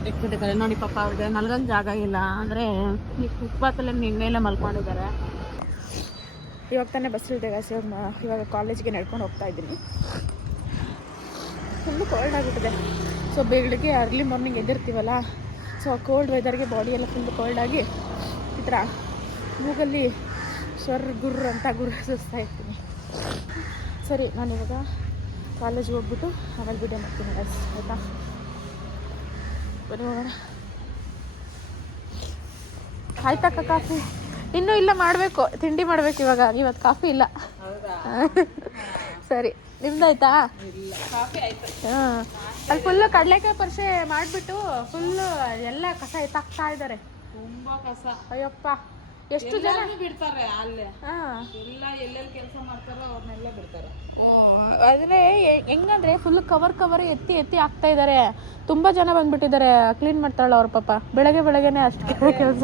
ಇಟ್ಬಿಟ್ಟಿದ್ದಾರೆ. ನೋಡಿ ಪಾಪ ಅವ್ರಿಗೆ ಮಲ್ಗಂಗೆ ಜಾಗ ಇಲ್ಲ ಅಂದರೆ ಈ ಫುಟ್ಪಾತಲ್ಲೇ ಮೇಲೆ ಮಲ್ಕೊಂಡಿದ್ದಾರೆ. ಇವಾಗ ತಾನೇ ಬಸ್ ಇದೆ ಗಾಯ್ಸ್. ಇವಾಗ ಕಾಲೇಜಿಗೆ ನಡ್ಕೊಂಡು ಹೋಗ್ತಾ ಇದ್ದೀನಿ. ಫುಲ್ಲು ಕೋಲ್ಡ್ ಆಗಿಬಿಟ್ಟಿದೆ. ಸೊ ಬೆಳಗ್ಗೆ ಅರ್ಲಿ ಮಾರ್ನಿಂಗ್ ಎದ್ದಿರ್ತೀವಲ್ಲ, ಸೊ ಕೋಲ್ಡ್ ವೆದರ್ಗೆ ಬಾಡಿ ಎಲ್ಲ ಫುಲ್ಲು ಕೋಲ್ಡಾಗಿ ಈ ಥರ ಮೂಗಲ್ಲಿ ಗುರ್ರ ಅಂತ ಸುಸ್ತಾ ಇರ್ತೀನಿ. ಸರಿ, ನಾನು ಇವಾಗ ಕಾಲೇಜಿಗೆ ಹೋಗ್ಬಿಟ್ಟು ಆಮೇಲೆ ವಿಡಿಯೋ ಮಾಡ್ತೀನಿ ಗಾಯ್ಸ್, ಆಯಿತಾ? ಬನ್ನಿ ಹೋಗೋಣ. ಆಯ್ತಕ್ಕ ಕಾಫಿ? ಇನ್ನೂ ಇಲ್ಲ, ಮಾಡಬೇಕು, ತಿಂಡಿ ಮಾಡಬೇಕು ಇವಾಗ. ಇವತ್ತು ಕಾಫಿ ಇಲ್ಲ. ಸರಿ, ನಿಮ್ದಾಯ್ತಾ? ಹಾಂ, ಅಲ್ಲಿ ಫುಲ್ಲು ಕಡಲೆಕಾಯಿ ಪರಿಷೆ ಮಾಡಿಬಿಟ್ಟು ಫುಲ್ಲು ಎಲ್ಲ ಕಸ ಎತ್ತಾಕ್ತಾ ಇದ್ದಾರೆ. ತುಂಬಾ ಕಸ. ಅಯ್ಯಪ್ಪ, ಎಷ್ಟು ಜನ ಬಿಡ್ತಾರೆ ಅಲ್ಲೇ. ಎಲ್ಲ ಎಲ್ಲೆಲ್ಲಿ ಕೆಲಸ ಮಾಡ್ತಾರೋ ಅವ್ರನ್ನೆಲ್ಲ ಬಿಡ್ತಾರೆ. ಓ, ಆದರೆ ಹೆಂಗಂದ್ರೆ ಫುಲ್ ಕವರ್ ಎತ್ತಿ ಹಾಕ್ತಾ ಇದ್ದಾರೆ. ತುಂಬ ಜನ ಬಂದ್ಬಿಟ್ಟಿದ್ದಾರೆ. ಕ್ಲೀನ್ ಮಾಡ್ತಾರಲ್ಲ ಅವ್ರ ಪಾಪ. ಬೆಳಗ್ಗೆನೇ ಅಷ್ಟು ಕೆಲಸ.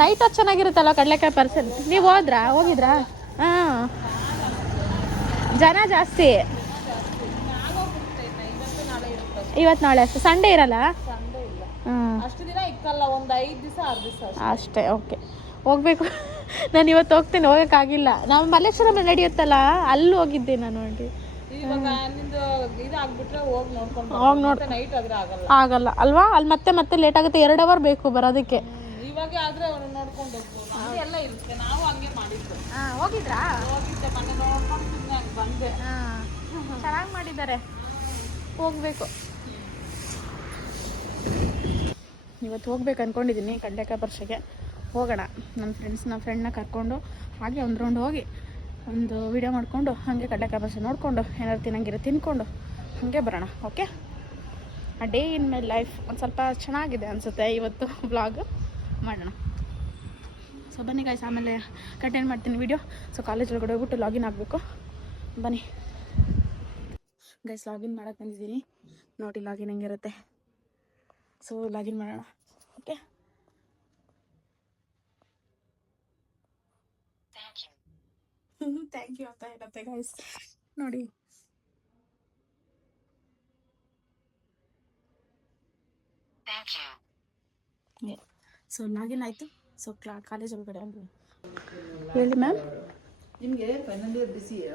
ನೈಟ್ ಅದು ಚೆನ್ನಾಗಿರುತ್ತಲ್ಲ ಕಡಲೆಕಾಯಿ ಪರಿಷೆ. ನೀವು ಹೋಗಿದ್ರಾ? ಹಾಂ, ಜನ ಜಾಸ್ತಿ. ಇವತ್ತು ನಾಳೆ ಅಷ್ಟೇ, ಸಂಡೇ ಇರಲ್ಲ? ಅಷ್ಟು ದಿನ ಇಕ್ಕಲ್ಲ, ಒಂದು 5 ದಿವಸ 6 ದಿವಸ ಅಷ್ಟೇ. ಓಕೆ, ಹೋಗ್ಬೇಕು. ನಾನು ಇವತ್ತು ಹೋಗ್ತೇನೆ, ಹೋಗೋಕ್ಕಾಗಿಲ್ಲ. ನಾವು ಮಲ್ಲೇಶ್ವರಂ ನಡೆಯುತ್ತಲ್ಲ, ಅಲ್ಲಿ ಹೋಗಿದ್ದೆ ನಾನು. ನೋಡಿ ಇವಾಗ ನಿಂದು ಇದಾಗ್ಬಿಟ್ರೆ ಹೋಗಿ ನೋಡಿ ನೈಟ್ ಆದ್ರೆ ಆಗಲ್ಲ ಅಲ್ವಾ? ಅಲ್ಲಿ ಮತ್ತೆ ಲೇಟ್ ಆಗುತ್ತೆ. 2 ಅವರ್ ಬೇಕು ಬರೋದಕ್ಕೆ. ಇವಾಗ ಆದ್ರೆ ಅವ್ರು ನೋಡ್ಕೊಂಡು ಹೋಗ್ಬೋದು. ಎಲ್ಲ ಇರುತ್ತೆ, ನಾವು ಹಂಗೆ ಮಾಡಿದ್ದು. ಹೋಗಿದ್ರಾ? ಹೋಗಿದ್ದೆ, ಮನೆ ನೋಡ್ಕೊಂಡು ಸುಮ್ಮನೆ ಬಂದೆ. ಚೆನ್ನಾಗಿ ಮಾಡಿದ್ದಾರೆ, ಹೋಗ್ಬೇಕು. ಇವತ್ತು ಹೋಗ್ಬೇಕು ಅಂದ್ಕೊಂಡಿದ್ದೀನಿ ಕಡಲೆಕಾಯಿ ಪರಿಷೆಗೆ. ಹೋಗೋಣ, ನನ್ನ ಫ್ರೆಂಡ್ನ ಕರ್ಕೊಂಡು ಹಾಗೆ ಒಂದು ರೌಂಡ್ ಹೋಗಿ ಒಂದು ವಿಡಿಯೋ ಮಾಡಿಕೊಂಡು ಹಾಗೆ ಕಡಲೆಕಾಯಿ ಪರಿಷೆ ನೋಡಿಕೊಂಡು ಏನಾದ್ರು ತಿನ್ನಂಗಿರೋ ತಿನ್ಕೊಂಡು ಹಾಗೆ ಬರೋಣ. ಓಕೆ, ಆ ಡೇ ಇನ್ ಮೈ ಲೈಫ್ ಒಂದು ಸ್ವಲ್ಪ ಚೆನ್ನಾಗಿದೆ ಅನಿಸುತ್ತೆ. ಇವತ್ತು ವ್ಲಾಗ್ ಮಾಡೋಣ. ಸೊ ಬನ್ನಿ ಗಾಯ್ಸ್, ಆಮೇಲೆ ಕಂಟೆಂಟ್ ಮಾಡ್ತೀನಿ ವಿಡಿಯೋ. ಸೊ ಕಾಲೇಜ್ ಒಳಗಡೆ ಹೋಗ್ಬಿಟ್ಟು ಲಾಗಿನ್ ಆಗಬೇಕು. ಬನ್ನಿ ಗೈಸ್, ಲಾಗಿನ್ ಮಾಡೋಕ್ಕೆ ಬಂದಿದ್ದೀನಿ. ನೋಡಿ ಲಾಗಿನ್ ಹೆಂಗಿರುತ್ತೆ. ಸೊ ಲಾಗಿನ್ ಮಾಡೋಣ. ಓಕೆ, ಥ್ಯಾಂಕ್ ಯು ಅಂತ ಇರುತ್ತೆ ಗೈಸ್. ನೋಡಿ ಸೊ ಲಾಗಿನ್ ಆಯಿತು. ಸೊ ಕಾಲೇಜ್ ಒಳಗಡೆ ಅಂದ್ರೆ ಹೇಳಿ ಮ್ಯಾಮ್. ನಿಮಗೆ final year B C A,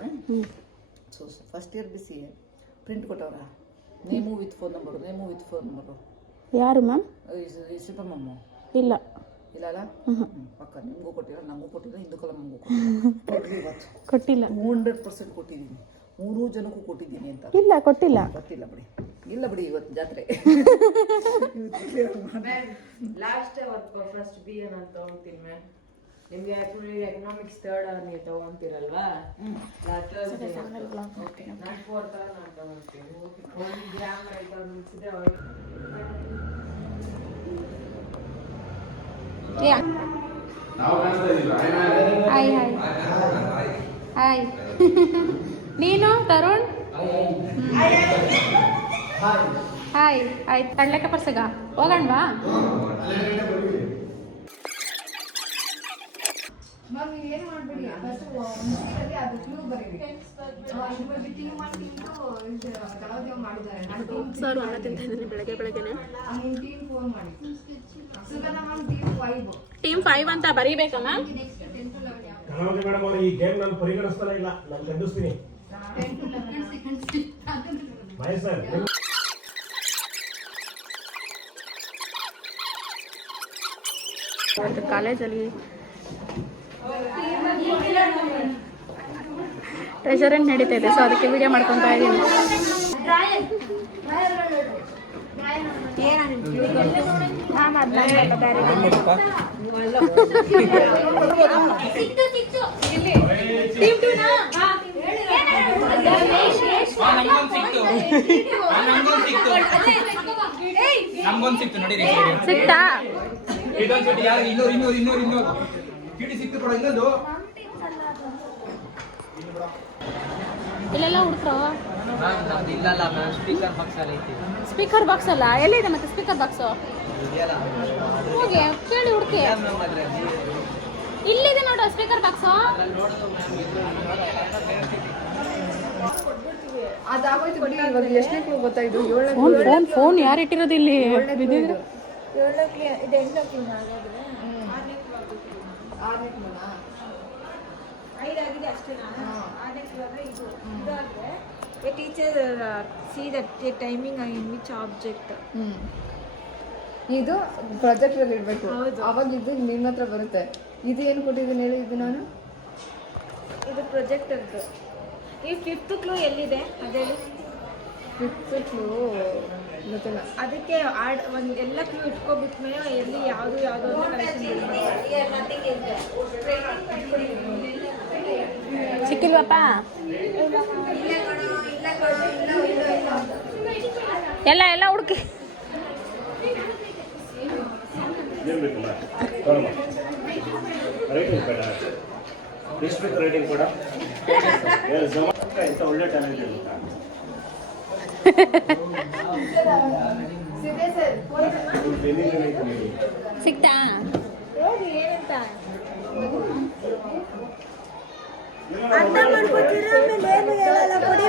so first year B C A print ಕೊಟ್ಟವ್ರ? Name with phone number. ಯಾರು ಮ್ಯಾಮ್? ಶಿಲ್ಪಮ್ಮ. ಇಲ್ಲ ಅಲ್ಲ, ಪಕ್ಕ ನಿಮಗೂ ಕೊಟ್ಟಿಲ್ಲ, ನಮಗೂ ಕೊಟ್ಟಿಲ್ಲ, ಹಿಂದೂ ನಮಗೂ ಕೊಟ್ಟಿಲ್ಲ. 100% ಕೊಟ್ಟಿದ್ದೀನಿ. 3 ಜನಕ್ಕೂ ಕೊಟ್ಟಿದ್ದೀನಿ ಅಂತ. ಇಲ್ಲ, ಕೊಟ್ಟಿಲ್ಲ. ಗೊತ್ತಿಲ್ಲ ಬಿಡಿ, ಇಲ್ಲ ಬಿಡಿ, ಇವತ್ತು ಜಾತ್ರೆ. ಲಾಸ್ಟ್ ಫಸ್ಟ್ ಬಿ ಎ ನಾನು ತಗೊಂತೀನಿ ಮ್ಯಾಮ್. ನಿಮಗೆ ಆ್ಯಕ್ಚುಲಿ ಎಕನಾಮಿಕ್ಸ್ 3rd ನೀವು ತಗೊಂತೀರಲ್ವಾ? ಲಾಸ್ಟ್ ನಾನು 4th ನಾನು ತಗೊಂತೀನಿ. ಒಂದು ಗ್ರಾಮರ್ ಆಯ್ತು ಅವ್ರು ಮುಗಿಸಿದ್ರೆ ಅವ್ರಿಗೆ ಹಾಯ್. ನೀನು ತರುಣ್? ಹಾಯ್. ಆಯ್ತು, ಕಡಲೆಕಾಯಿ ಪರಿಷೆಗ ಹೋಗೋಣವಾ? ಏನು ಮಾಡ್ಬಿಡಿ, ಫಸ್ಟ್ ಅದು ಕ್ಲೂ ಬರೀರಿ. Team 1, Team 2 ಮಾಡಿದ್ದಾರೆ ಸರ್ ಅನ್ನ ತಿಂತಾ ಇದ್ದೀನಿ ಬೆಳಗ್ಗೆನೆ. ಟೀಮ್ 4 ಮಾಡಿ ಸುಗಂಧ ಮ್ಯಾಮ್ ಟೀಮ್ 5 ಟೀಮ್ 5 ಅಂತ ಬರೀಬೇಕಾ ಮ್ಯಾಮ್? ಕಲಾವತಿ ಮೇಡಮ್ ಅವರು ಈ ಗೇಮ್ ನಾನು ಪರಿಗಣಿಸ್ತಾನೆ ಇಲ್ಲ, ನಾನು ಖಂಡಿಸ್ತೀನಿ. Bye sir. ಒಂದು ಕಾಲೇಜಲ್ಲಿ ಟ್ರೆಜರೆಂಟ್ ನಡೀತಾ ಇದೆ, ಸೊ ಅದಕ್ಕೆ ವಿಡಿಯೋ ಮಾಡ್ಕೊತಾ ಇದ್ದೀನಿ. ನಮ್ಗೊಂದು ಸಿಕ್ತು ನೋಡಿ. ಸಿಕ್ತಾ? ಇದೊಂದು ಸಿಕ್ತು. ಯಾರು? ಇನ್ನೂರು ಕಿಟಿ ಸಿಕ್ತು ಕೊಡ. ಇನ್ನೊಂದು ಇಲ್ಲೆಲ್ಲ ಹುಡುಕ್ರು ಇಲ್ಲಲ್ಲ ಮ್ಯಾಮ್, ಸ್ಪೀಕರ್ ಬಾಕ್ಸ್ ಅಲ್ಲಿ ಐತಿ. ಸ್ಪೀಕರ್ ಬಾಕ್ಸ್ ಅಲ್ಲ, ಎಲ್ಲಿದೆ ಮತ್ತೆ ಸ್ಪೀಕರ್ ಬಾಕ್ಸು? ಹೋಗಿ ಕೇಳಿ ಹುಡುಕಿ. ಇಲ್ಲಿದೆ ನೋಡು ಸ್ಪೀಕರ್ ಬಾಕ್ಸು. ಅದಾಗೋಯ್ತು ಬಿಡಿ. ಇವಾಗ ಎಷ್ಟನೇ ಕ್ಲೂ ಗೊತ್ತಾ ಇದು? ಫೋನ್ ಯಾರು ಇಟ್ಟಿರೋದು ಇಲ್ಲಿ? ಬಿದ್ದಿದ್ರೆ ಇದು ಪ್ರಾಜೆಕ್ಟ್ ಅಲ್ಲಿ ಇಡ್ಬೇಕು, ಅವಾಗ ಇದು ನಿಮ್ಮ ಹತ್ರ ಬರುತ್ತೆ. ಇದು ಏನು ಕೊಟ್ಟಿದ್ದೀನಿ ಹೇಳಿ? ಇದು ನಾನು ಇದು ಪ್ರೊಜೆಕ್ಟರ್ದು. ಈ 5th ಕ್ಲೂ ಎಲ್ಲಿದೆ ಅದೇಳಿ? 5th ಕ್ಲೂ ಗೊತ್ತಿಲ್ಲ. ಅದಕ್ಕೆ ಒಂದು ಎಲ್ಲ ಕ್ಲೂ ಇಟ್ಕೊಬಿಟ್ಮೇಲೆ ಎಲ್ಲಿ ಯಾವುದು ಅಂತ ಕಲೆಕ್ಷನ್ ಸಿಕ್ಕಿಲ್ವಪ್ಪ? ಎಲ್ಲ ಹುಡುಕಿ. ಏನ್ ಬೇಕಲ್ಲ ನೋಡಮ್ಮ. ರೈಟಿಂಗ್ ಬೇಡ, ಎಷ್ಟು ರೈಟಿಂಗ್ ಬೇಡ. ಇಂಥ ಒಳ್ಳೆ ಟ್ಯಾಲೆಂಟ್ ಇರುತ್ತೆ. ಸಿಕ್ತಾ? ಹೋಗಿ ಏನಂತ ಅರ್ಥ ಮಾಡ್ಕೊತೀರ, ಆಮೇಲೆ ಏನು ಹೇಳಲ್ಲ. ಕೊಡಿ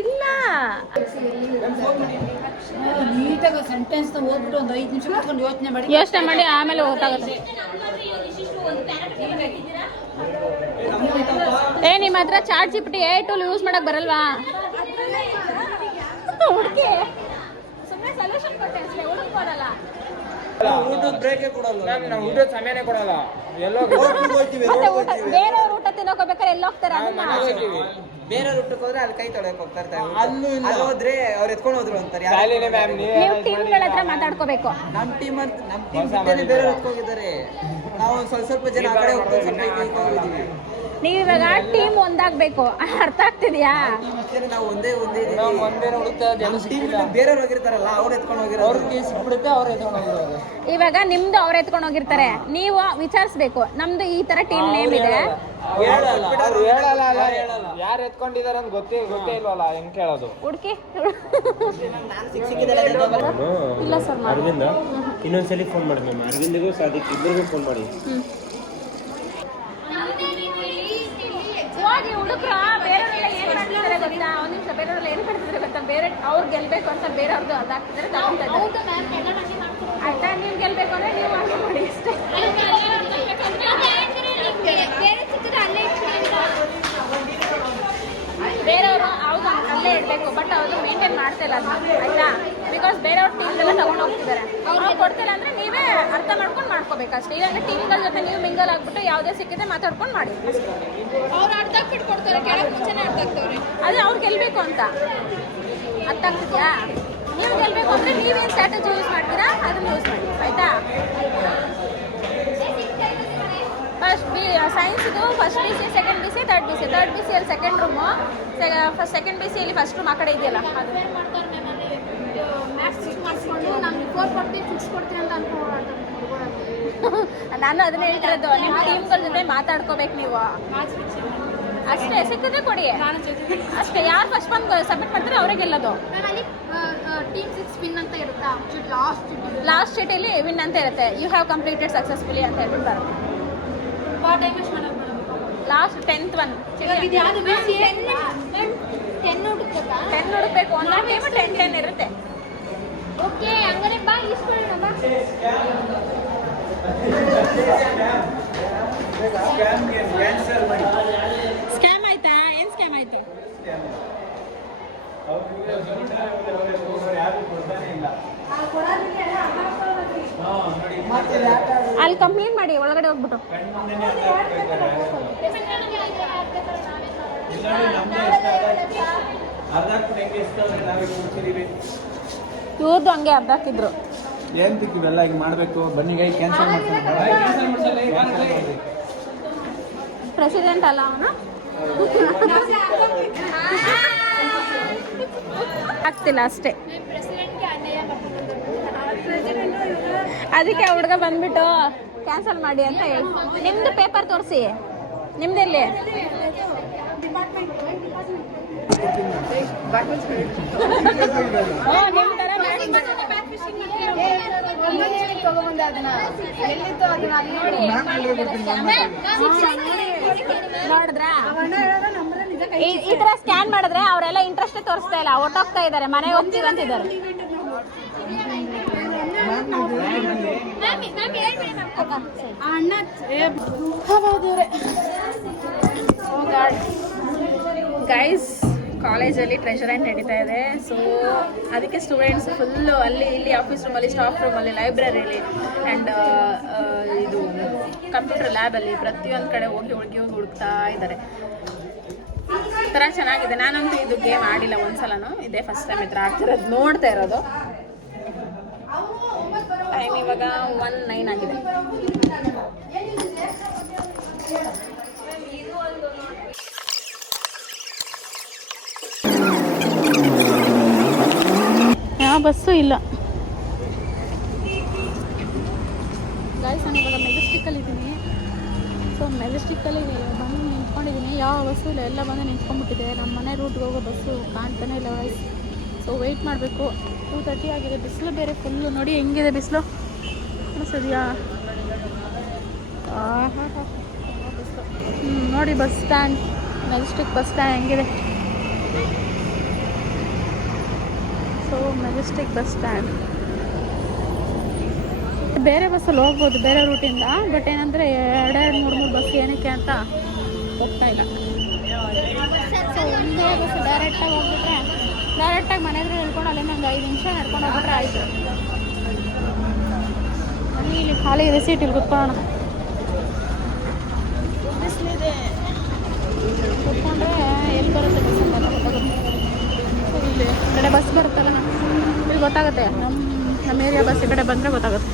ಇಲ್ಲ, ನೀಟಾಗಿ ಸೆಂಟೆನ್ಸ್ ಓದ್ಬಿಟ್ಟು ಒಂದು 5 ನಿಮಿಷ ಕೂತ್ಕೊಂಡು ಯೋಚನೆ ಮಾಡಿ ಆಮೇಲೆ ಗೊತ್ತಾಗುತ್ತೆ. ನಿಮ್ಮ ಹತ್ರ chat GPT AI tool use ಮಾಡಕ್ ಬರಲ್ವಾ? ಹುಡುಕಿ ಸುಮ್ಮನೆ ಸೊಲ್ಯೂಷನ್ ಕೊಟ್ಟೆ ಅಷ್ಟೇ, ಹುಡುಕ್ಕೊಡಲ್ಲ. ಊಟದ ಬ್ರೇಕೇ ಕೊಡಲ್ಲ ನಾವು, ಊಟದ ಸಮಯನೇ ಕೊಡಲ್ಲ. ಎಲ್ಲೋ ಬೇರೆಯವ್ರ ಊಟ ತಿನ್ನೋಕೋಬೇಕಾದ್ರೆ ಎಲ್ಲ ಹೋಗ್ತಾರೆ ಅದನ್ನ. ಬೇರೆ ಊಟಕ್ಕೆ ಹೋದ್ರೆ ಅಲ್ಲಿ ಕೈ ತೊಳೆಯಕ್ಕೆ ಹೋಗ್ತಾರೆ. ಅಲ್ಲಿ ಹೋದ್ರೆ ಅವ್ರು ಎತ್ಕೊಂಡು ಹೋದ್ರು ಅಂತಾರೆ. ನೀವು ಟೀಮ್ಗಳ ಹತ್ರ ಮಾತಾಡ್ಕೋಬೇಕು. ನಮ್ಮ ಟೀಮ್ ಬೇರೆ ಹೋಗಿದ್ದಾರೆ. ನಾವು ಸ್ವಲ್ಪ ಜನ ಆ ಕಡೆ ಹೋಗ್ತೀವಿ. ನೀವು ಇವಾಗ ಟೀಮ್ ಒಂದಾಗ್ಬೇಕು, ಅರ್ಥ ಆಗ್ತಿದ್ಯಾ? ನಾವು ಒಂದೇ ಬೇರೆಯವ್ರು ಹೋಗಿರ್ತಾರಲ್ಲ, ಅವ್ರು ಎತ್ಕೊಂಡು ಹೋಗಿರೋದು. ಇವಾಗ ನಿಮ್ದು ಅವ್ರು ಎತ್ಕೊಂಡು ಹೋಗಿರ್ತಾರೆ, ನೀವು ವಿಚಾರಿಸ್ಬೇಕು ನಮ್ದು ಈ ತರ ಟೀಮ್ ನೇಮ್ ಇದೆ. ಯಾರು ಎತ್ಕೊಂಡಿದಾರೆ ಅಂತ ಗೊತ್ತೇ ಇಲ್ವಲ್ಲ, ಹೆಂಗ್ ಕೇಳೋದು? ಹುಡುಕಿ. ಇಲ್ಲ ಸರ್, ಅರವಿಂದ ಇನ್ನೊಂದ್ಸಲಿ ಫೋನ್ ಮಾಡಿ ಮ್ಯಾಮ್. ಅರವಿಂದಿಗೂ ಸಾದಿಕ್ ಇಬ್ಬರಿಗೂ ಫೋನ್ ಮಾಡಿ. ಹೋಗಿ ಹುಡುಕ್ರ ಬೇರೆಯವರೆಲ್ಲ ಏನ್ ಮಾಡ್ತಿದ್ದಾರೆ ಗೊತ್ತಾ? ಒಂದ್ ನಿಮಿಷ, ಬೇರೆಯವರೆಲ್ಲ ಏನ್ ಮಾಡ್ತಿದ್ದಾರೆ ಗೊತ್ತಾ? ಬೇರೆ ಅವ್ರು ಗೆಲ್ಬೇಕು ಅಂತ ಬೇರೆಯವ್ರದ್ದು ಅದಾಗ್ತಿದ್ದಾರೆ, ತಗೊಂತ ಆಯ್ತಾ? ನೀವು ಗೆಲ್ಬೇಕು ಅಂದ್ರೆ ನೀವು ಹಾಗೆ ಮಾಡಿ ಅಷ್ಟೇ. ಬೇರೆಯವರು ಹೌದು ಅಲ್ಲೇ ಇಡಬೇಕು, ಬಟ್ ಅವರು ಮೇಂಟೈನ್ ಮಾಡ್ತಾ ಇಲ್ಲ ಅದನ್ನ, ಆಯ್ತಾ? ಬಿಕಾಸ್ ಬೇರೆಯವ್ರ ಟೀಮ್ಗೆಲ್ಲ ತಗೊಂಡು ಹೋಗ್ತಿದ್ದಾರೆ. ಅವ್ರು ಕೊಡ್ತಿಲ್ಲ ಅಂದ್ರೆ ನೀವೇ ಅರ್ಥ ಮಾಡ್ಕೊಂಡು ಮಾಡ್ಕೋಬೇಕಷ್ಟೇ. ಇಲ್ಲಾಂದ್ರೆ ಟೀಮ್ಗಳ ಜೊತೆ ನೀವು ಮಿಂಗಲ್ ಆಗ್ಬಿಟ್ಟು ಯಾವುದೇ ಸಿಕ್ಕಿದೆ ಮಾತಾಡ್ಕೊಂಡು ಮಾಡಿ. ಅವ್ರು ಅರ್ಧ ಕೊಡ್ತಾರೆ, ಕೆಳಗೆ ಮುಂಚೆನೇ ಅರ್ಥ ಆಗ್ತವ್ರೆ. ಅದೇ ಅವ್ರು ಗೆಲ್ಬೇಕು ಅಂತ ಅರ್ಥ ಆಗ್ತಿದ್ಯಾ? ನೀವು ಗೆಲ್ಬೇಕು ಅಂದ್ರೆ ನೀವೇನು ಸ್ಟ್ರಾಟಜಿ ಯೂಸ್ ಮಾಡ್ತೀರಾ ಅದನ್ನ ಯೂಸ್ ಮಾಡಿ, ಆಯ್ತಾ? ಫಸ್ಟ್ ಸೈನ್ಸ್ದು first BC, second BC, third BC ಅಲ್ಲಿ ಸೆಕೆಂಡ್ ರೂಮು, ಸೆಕೆಂಡ್ BC ಅಲ್ಲಿ ಫಸ್ಟ್ ರೂಮ್ ಆ ಕಡೆ ಇದೆಯಲ್ಲ ಅದು. ನಾನು ಅದನ್ನ ಹೇಳ್ತಿರೋದು, ನಿಮ್ಮ ಟೀಮ್ಗಳ ಜೊತೆ ಮಾತಾಡ್ಕೋಬೇಕು ನೀವು ಅಷ್ಟೇ. ಸಿಕ್ಕಿದ್ರೆ ಕೊಡಿ ಅಷ್ಟೇ. ಯಾರು ಫಸ್ಟ್ ಬಂದು ಸಬ್ಮಿಟ್ ಮಾಡ್ತಾರೆ ಅವರೇ ಗೆಲ್ಲೋದು. ಟೀಮ್ 6 ವಿನ್ ಅಂತ ಇರುತ್ತಾ ಲಾಸ್ಟ್ ಚೀಟಿಲಿ ವಿನ್ ಅಂತ ಇರುತ್ತೆ. ಯು ಹ್ಯಾವ್ ಕಂಪ್ಲೀಟೆಡ್ ಸಕ್ಸಸ್ಫುಲಿ ಅಂತ ಹೇಳ್ಬಿಟ್ಟು ಬರುತ್ತೆ. ಲಾಸ್ಟ್ 10th ಒನ್ 10 ಹುಡುಕ್ಬೇಕು. ಒಂದೊಂದು ಟೈಮ್ 10 ಇರುತ್ತೆ. ಓಕೆ ಹಂಗಾರೆ ಬಾ ಇಸ್ಕೊಳ್ಳೋಣ ಬಾ. ಸ್ಕ್ಯಾಮ್ ಆಯ್ತಾ? ಏನು ಸ್ಕ್ಯಾಮ್ ಆಯ್ತು? ಅಲ್ಲಿ ಕಂಪ್ಲೇಂಟ್ ಮಾಡಿ ಒಳಗಡೆ ಹೋಗ್ಬಿಟ್ಟು. ಇವ್ರದ್ದು ಹಂಗೆ ಅರ್ಧ ಹಾಕಿದ್ರು. ಏನ್ ತಿಕ್ಕಿವೆಲ್ಲ ಈಗ ಮಾಡ್ಬೇಕು. ಬನ್ನಿ ಗೈ ಕ್ಯಾನ್ಸಲ್ ಪ್ರೆಸಿಡೆಂಟ್ ಅಲ್ಲ ಅವನು. ಆಗ್ತಿಲ್ಲ ಅಷ್ಟೇ. ಅದಕ್ಕೆ ಹುಡುಗ ಬಂದ್ಬಿಟ್ಟು ಕ್ಯಾನ್ಸಲ್ ಮಾಡಿ ಅಂತ ಹೇಳಿ. ನಿಮ್ದು ಪೇಪರ್ ತೋರಿಸಿ. ನಿಮ್ದೆಲ್ಲಿ? ತಗೊಂಡ್ಬಂದೆ ಅದನ್ನ. ಎಲ್ಲಿತ್ತು ಅದನ್ನ ನೋಡಿದ್ರಾ? ಈ ತರ ಸ್ಕ್ಯಾನ್ ಮಾಡಿದ್ರೆ ಅವರೆಲ್ಲ ಇಂಟ್ರೆಸ್ಟ್ ತೋರಿಸ್ತಾ ಇಲ್ಲ, ಹೊಟ್ಟೋಗ್ತಾ ಇದಾರೆ, ಮನೆಗೆ ಹೋಗ್ತೀವಿ ಅಂತಿದ್ದಾರೆ. ಗೈಸ್, ಕಾಲೇಜಲ್ಲಿ ಟ್ರೆಷರ್ ಆ್ಯಂಡ್ ನಡೀತಾ ಇದೆ. ಸೊ ಅದಕ್ಕೆ ಸ್ಟೂಡೆಂಟ್ಸ್ ಫುಲ್ಲು ಅಲ್ಲಿ ಇಲ್ಲಿ ಆಫೀಸ್ ರೂಮಲ್ಲಿ, ಸ್ಟಾಫ್ ರೂಮಲ್ಲಿ, ಲೈಬ್ರರಿಲಿ ಆ್ಯಂಡ್ ಇದು ಕಂಪ್ಯೂಟರ್ ಲ್ಯಾಬಲ್ಲಿ ಪ್ರತಿಯೊಂದು ಕಡೆ ಹೋಗಿ ಹುಡುಕ್ತಾ ಇದ್ದಾರೆ. ಥರ ಚೆನ್ನಾಗಿದೆ. ನಾನಂತೂ ಇದು ಗೇಮ್ ಆಡಿಲ್ಲ ಒಂದ್ಸಲನೂ. ಇದೇ ಫಸ್ಟ್ ಟೈಮ್ ಈ ಥರ ಆಗ್ತಿರೋದು, ನೋಡ್ತಾ ಇರೋದು. ಟೈಮ್ ಇವಾಗ 1:09 ಆಗಿದೆ. ಯಾವ ಬಸ್ಸು ಇಲ್ಲ. ಗಾಯ್ಸ್, ನಾನು ಇವಾಗ ಮೆಜೆಸ್ಟಿಕ್ಕಲ್ಲಿ ಇದ್ದೀನಿ. ಸೊ ಮೆಜೆಸ್ಟಿಕ್ಕಲ್ಲಿ ಬಂದು ನಿಂತ್ಕೊಂಡಿದ್ದೀನಿ. ಯಾವ ಬಸ್ಸು ಇಲ್ಲ, ಎಲ್ಲ ಬಂದು ನಿಂತ್ಕೊಂಡ್ಬಿಟ್ಟಿದೆ. ನಮ್ಮ ಮನೆ ರೂಟ್ಗೆ ಹೋಗೋ ಬಸ್ಸು ಕಾಣ್ತಾನೆ ಇಲ್ಲ ಗಾಯ್ಸ್. ಸೊ ವೆಯ್ಟ್ ಮಾಡಬೇಕು. 2:30 ಆಗಿದೆ. ಬಿಸಿಲು ಬೇರೆ ಫುಲ್ಲು. ನೋಡಿ ಹೆಂಗಿದೆ ಬಿಸಿಲು, ಅನಿಸೋದ್ಯಾ? ನೋಡಿ bus stand, Majestic bus stand ಹೆಂಗಿದೆ. So Majestic bus stand. ಬೇರೆ ಬಸ್ಸಲ್ಲಿ ಹೋಗ್ಬೋದು, ಬೇರೆ ರೂಟಿಂದ. ಬಟ್ ಏನಂದರೆ 2-3 ಬಸ್ ಏನಕ್ಕೆ ಅಂತ ಹೋಗ್ತಾ ಇಲ್ಲ. ಸೊ ಒಂದೇ ಬಸ್ ಡೈರೆಕ್ಟಾಗಿ ಹೋಗ್ಬಿಟ್ರೆ, ಡೈರೆಕ್ಟಾಗಿ ಮನೆ ಹತ್ರ ಹೇಳ್ಕೊಂಡು ಅಲ್ಲಿಂದ ಒಂದು 5 ನಿಮಿಷ ನಡ್ಕೊಂಡು ಹೋಗ್ಬಿಟ್ರೆ ಆಯಿತು. ಇಲ್ಲಿ ಖಾಲಿ ಇದೆ ಸೀಟ್, ಇಲ್ಲಿ ಕೂತ್ಕೊಳ್ಳೋಣ. ಬಿಸಿಲಿದೆ, ಕೂತ್ಕೊಂಡ್ರೆ ಎಲ್ಲಿ ಬರುತ್ತೆ ಬಸ್ ಅಂತ ಗೊತ್ತಾಗುತ್ತೆ. ಇಲ್ಲಿ ಕಡೆ ಬಸ್ ಬರುತ್ತಲ್ಲ, ಇಲ್ಲಿ ಗೊತ್ತಾಗುತ್ತೆ. ನಮ್ಮ ಏರಿಯಾ ಬಸ್ ಈ ಕಡೆ ಬಂದರೆ ಗೊತ್ತಾಗುತ್ತೆ.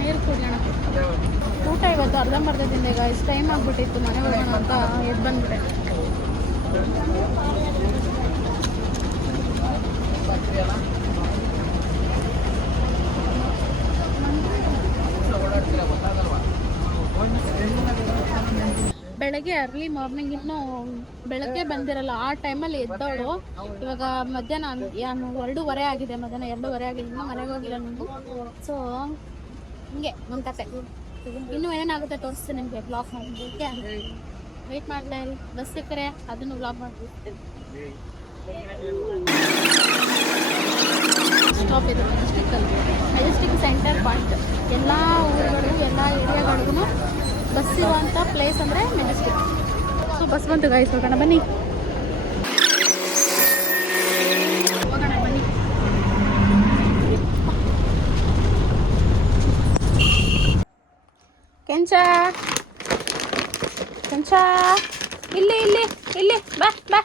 ನೀರು ಕುಡಿಯೋಣ. ಊಟ ಇವತ್ತು ಅರ್ಧಂಬರ್ಧ ತಿಂದೆ ಗಾಯ್ಸ್. ಟೈಮ್ ಆಗಿಬಿಟ್ಟಿತ್ತು, ಮನೆಗೆ ಹೋಗೋಣ ಅಂತ ಎದ್ದು ಬಂದ್ಬಿಟ್ಟೆ. ಬೆಳಗ್ಗೆ ಅರ್ಲಿ ಮಾರ್ನಿಂಗ್ ಇನ್ನೂ ಬೆಳಗ್ಗೆ ಬಂದಿರಲ್ಲ, ಆ ಟೈಮಲ್ಲಿ ಎದ್ದವಳು. ಇವಾಗ ಮಧ್ಯಾಹ್ನ 2:30 ಆಗಿದೆ. ಮಧ್ಯಾಹ್ನ 2:30 ಆಗಿದೆ. ಇನ್ನೂ ಮನೆಗೆ ಹೋಗಿಲ್ಲ ನಾನು. ಸೊ ಹಿಂಗೆ ನನ್ನ ಕತೆ. ಇನ್ನೂ ಏನೇನಾಗುತ್ತೆ ತೋರಿಸ್ತೀನಿ ನಿಮಗೆ ಬ್ಲಾಗ್ ಮಾಡಿ. ಓಕೆ, ವೆಯ್ಟ್ ಮಾಡಲೇ ಇರಿ. ಬಸ್ ಸಿಕ್ಕರೆ ಅದನ್ನು ಬ್ಲಾಗ್ ಮಾಡ್ಬಿಡ್ತೀನಿ. ಸ್ಟಾಪ್ ಇದೆ ಮೆಜೆಸ್ಟಿಕ್ಕಲ್ಲಿ. Majestic centre point. ಎಲ್ಲ ಊರುಗಳಿಗೂ ಎಲ್ಲ ಏರಿಯಾಗಳಿಗೂ ಬಸ್ ಇರುವಂಥ ಪ್ಲೇಸ್ ಅಂದರೆ ಮೆಜೆಸ್ಟಿಕ್. ಸೊ ಬಸ್ ಬಂತು ಗಾಯ್ಸ್, ಹೋಗೋಣ ಬನ್ನಿ. ಹೋಗೋಣ ಬನ್ನಿ. ಕೆಂಚ ಕೆಂಚ, ಇಲ್ಲಿ ಇಲ್ಲಿ ಇಲ್ಲಿ ಬಾ ಬಾ.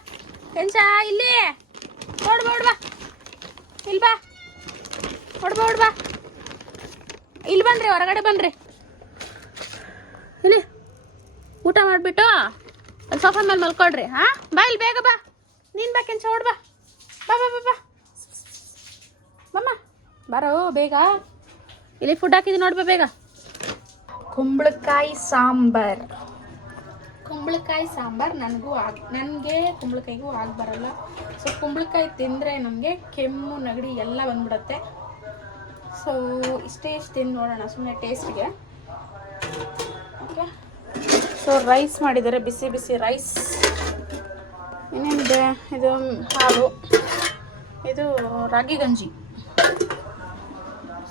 ಕೆಂಚ ಇಲ್ಲಿ ಓಡ್ಬೋಡ್ ಬಾ. ಇಲ್ಲಿ ಬಾ, ಓಡ್ಬೋಡ್ ಬಾ. ಇಲ್ಲಿ ಬನ್ರಿ, ಹೊರಗಡೆ ಬನ್ರಿ. ಇಲ್ಲಿ ಊಟ ಮಾಡಿಬಿಟ್ಟು ಅಲ್ಲಿ ಸೋಫಾ ಮೇಲೆ ಮಲ್ಕೊಳ್ರಿ. ಹಾಂ, ಬಾ ಇಲ್ಲಿ ಬೇಗ ಬಾ. ನೀನು ಬಾ ಕೆಂಚ, ಓಡ್ ಬಾ. ಬಾ ಬಾ ಬಾ ಬಾ ಬಮ್ಮ, ಬಾರೋ ಬೇಗ. ಇಲ್ಲಿ ಫುಡ್ ಹಾಕಿದ್ದೀನಿ ನೋಡ್ಬಾ ಬೇಗ. ಕುಂಬಳಕಾಯಿ ಸಾಂಬಾರ್. ಕುಂಬಳಕಾಯಿ ಸಾಂಬಾರು ನನಗೆ ಕುಂಬಳಕಾಯಿಗೂ ಆಗಿ ಬರಲ್ಲ. ಸೊ ಕುಂಬಳಕಾಯಿ ತಿಂದರೆ ನಮಗೆ ಕೆಮ್ಮು ನೆಗಡಿ ಎಲ್ಲ ಬಂದ್ಬಿಡುತ್ತೆ. ಸೊ ಇಷ್ಟು ತಿಂದು ನೋಡೋಣ ಸುಮ್ಮನೆ ಟೇಸ್ಟ್ಗೆ. ಓಕೆ, ಸೊ ರೈಸ್ ಮಾಡಿದ್ದಾರೆ, ಬಿಸಿ ಬಿಸಿ ರೈಸ್. ಇನ್ನೇನಿದೆ, ಇದು ಹಾಲು, ಇದು ರಾಗಿ ಗಂಜಿ.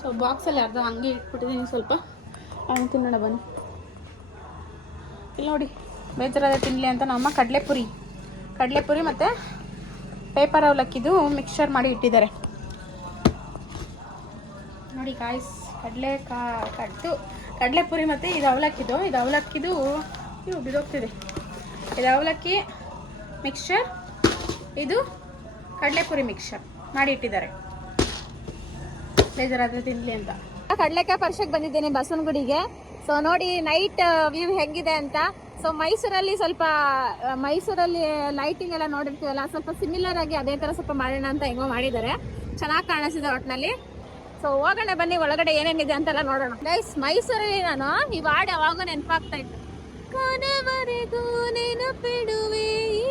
ಸೊ ಬಾಕ್ಸಲ್ಲಿ ಅರ್ಧ ಹಂಗೆ ಇಟ್ಬಿಟ್ಟಿದ್ದೀನಿ, ಸ್ವಲ್ಪ ಅವನು ತಿನ್ನೋಣ ಬನ್ನಿ. ಇಲ್ಲಿ ನೋಡಿ, ಬೇಜಾರಾದ ತಿನ್ನಲಿ ಅಂತ ನಮ್ಮ ಕಡಲೆಪುರಿ ಮತ್ತು ಪೇಪರ್ ಅವಲಕ್ಕಿದು ಮಿಕ್ಸ್ಚರ್ ಮಾಡಿ ಇಟ್ಟಿದ್ದಾರೆ ನೋಡಿ ಗಾಯ್ಸ್. ಕಡಲೆಪುರಿ ಮತ್ತು ಇದು ಅವಲಕ್ಕಿದು ಇವು ಬಿದೋಗ್ತಿದೆ. ಇದು ಅವಲಕ್ಕಿ ಮಿಕ್ಸ್ಚರ್, ಇದು ಕಡಲೆಪುರಿ ಮಿಕ್ಸ್ಚರ್ ಮಾಡಿ ಇಟ್ಟಿದ್ದಾರೆ, ಬೇಜಾರಾದರೆ ತಿನ್ನಲಿ ಅಂತ. ಕಡಲೆಕಾಯಿ ಪರಿಷೆಗೆ ಬಂದಿದ್ದೇನೆ ಬಸವನಗುಡಿಗೆ. ಸೊ ನೋಡಿ ನೈಟ್ ವ್ಯೂ ಹೆಂಗಿದೆ ಅಂತ. ಸೊ ಮೈಸೂರಲ್ಲಿ ಲೈಟಿಂಗ್ ಎಲ್ಲ ನೋಡಿರ್ತೀವಲ್ಲ, ಸ್ವಲ್ಪ ಸಿಮಿಲರ್ ಆಗಿ ಅದೇ ಥರ ಸ್ವಲ್ಪ ಮಾಡೋಣ ಅಂತ ಹೆಂಗೋ ಮಾಡಿದ್ದಾರೆ, ಚೆನ್ನಾಗಿ ಕಾಣಿಸಿದೆ ಒಟ್ಟಿನಲ್ಲಿ. ಸೊ ಹೋಗೋಣ ಬನ್ನಿ, ಒಳಗಡೆ ಏನೇನಿದೆ ಅಂತೆಲ್ಲ ನೋಡೋಣ. ಗೈಸ್, ಮೈಸೂರಲ್ಲಿ ನಾನು ಈ ಹಾಡು ಯಾವಾಗ ನೆನಪಾಗ್ತಾ ಇತ್ತು. ಕೊನೆವರೆಗೂ ನೆನಪಿಡುವೆ ಈ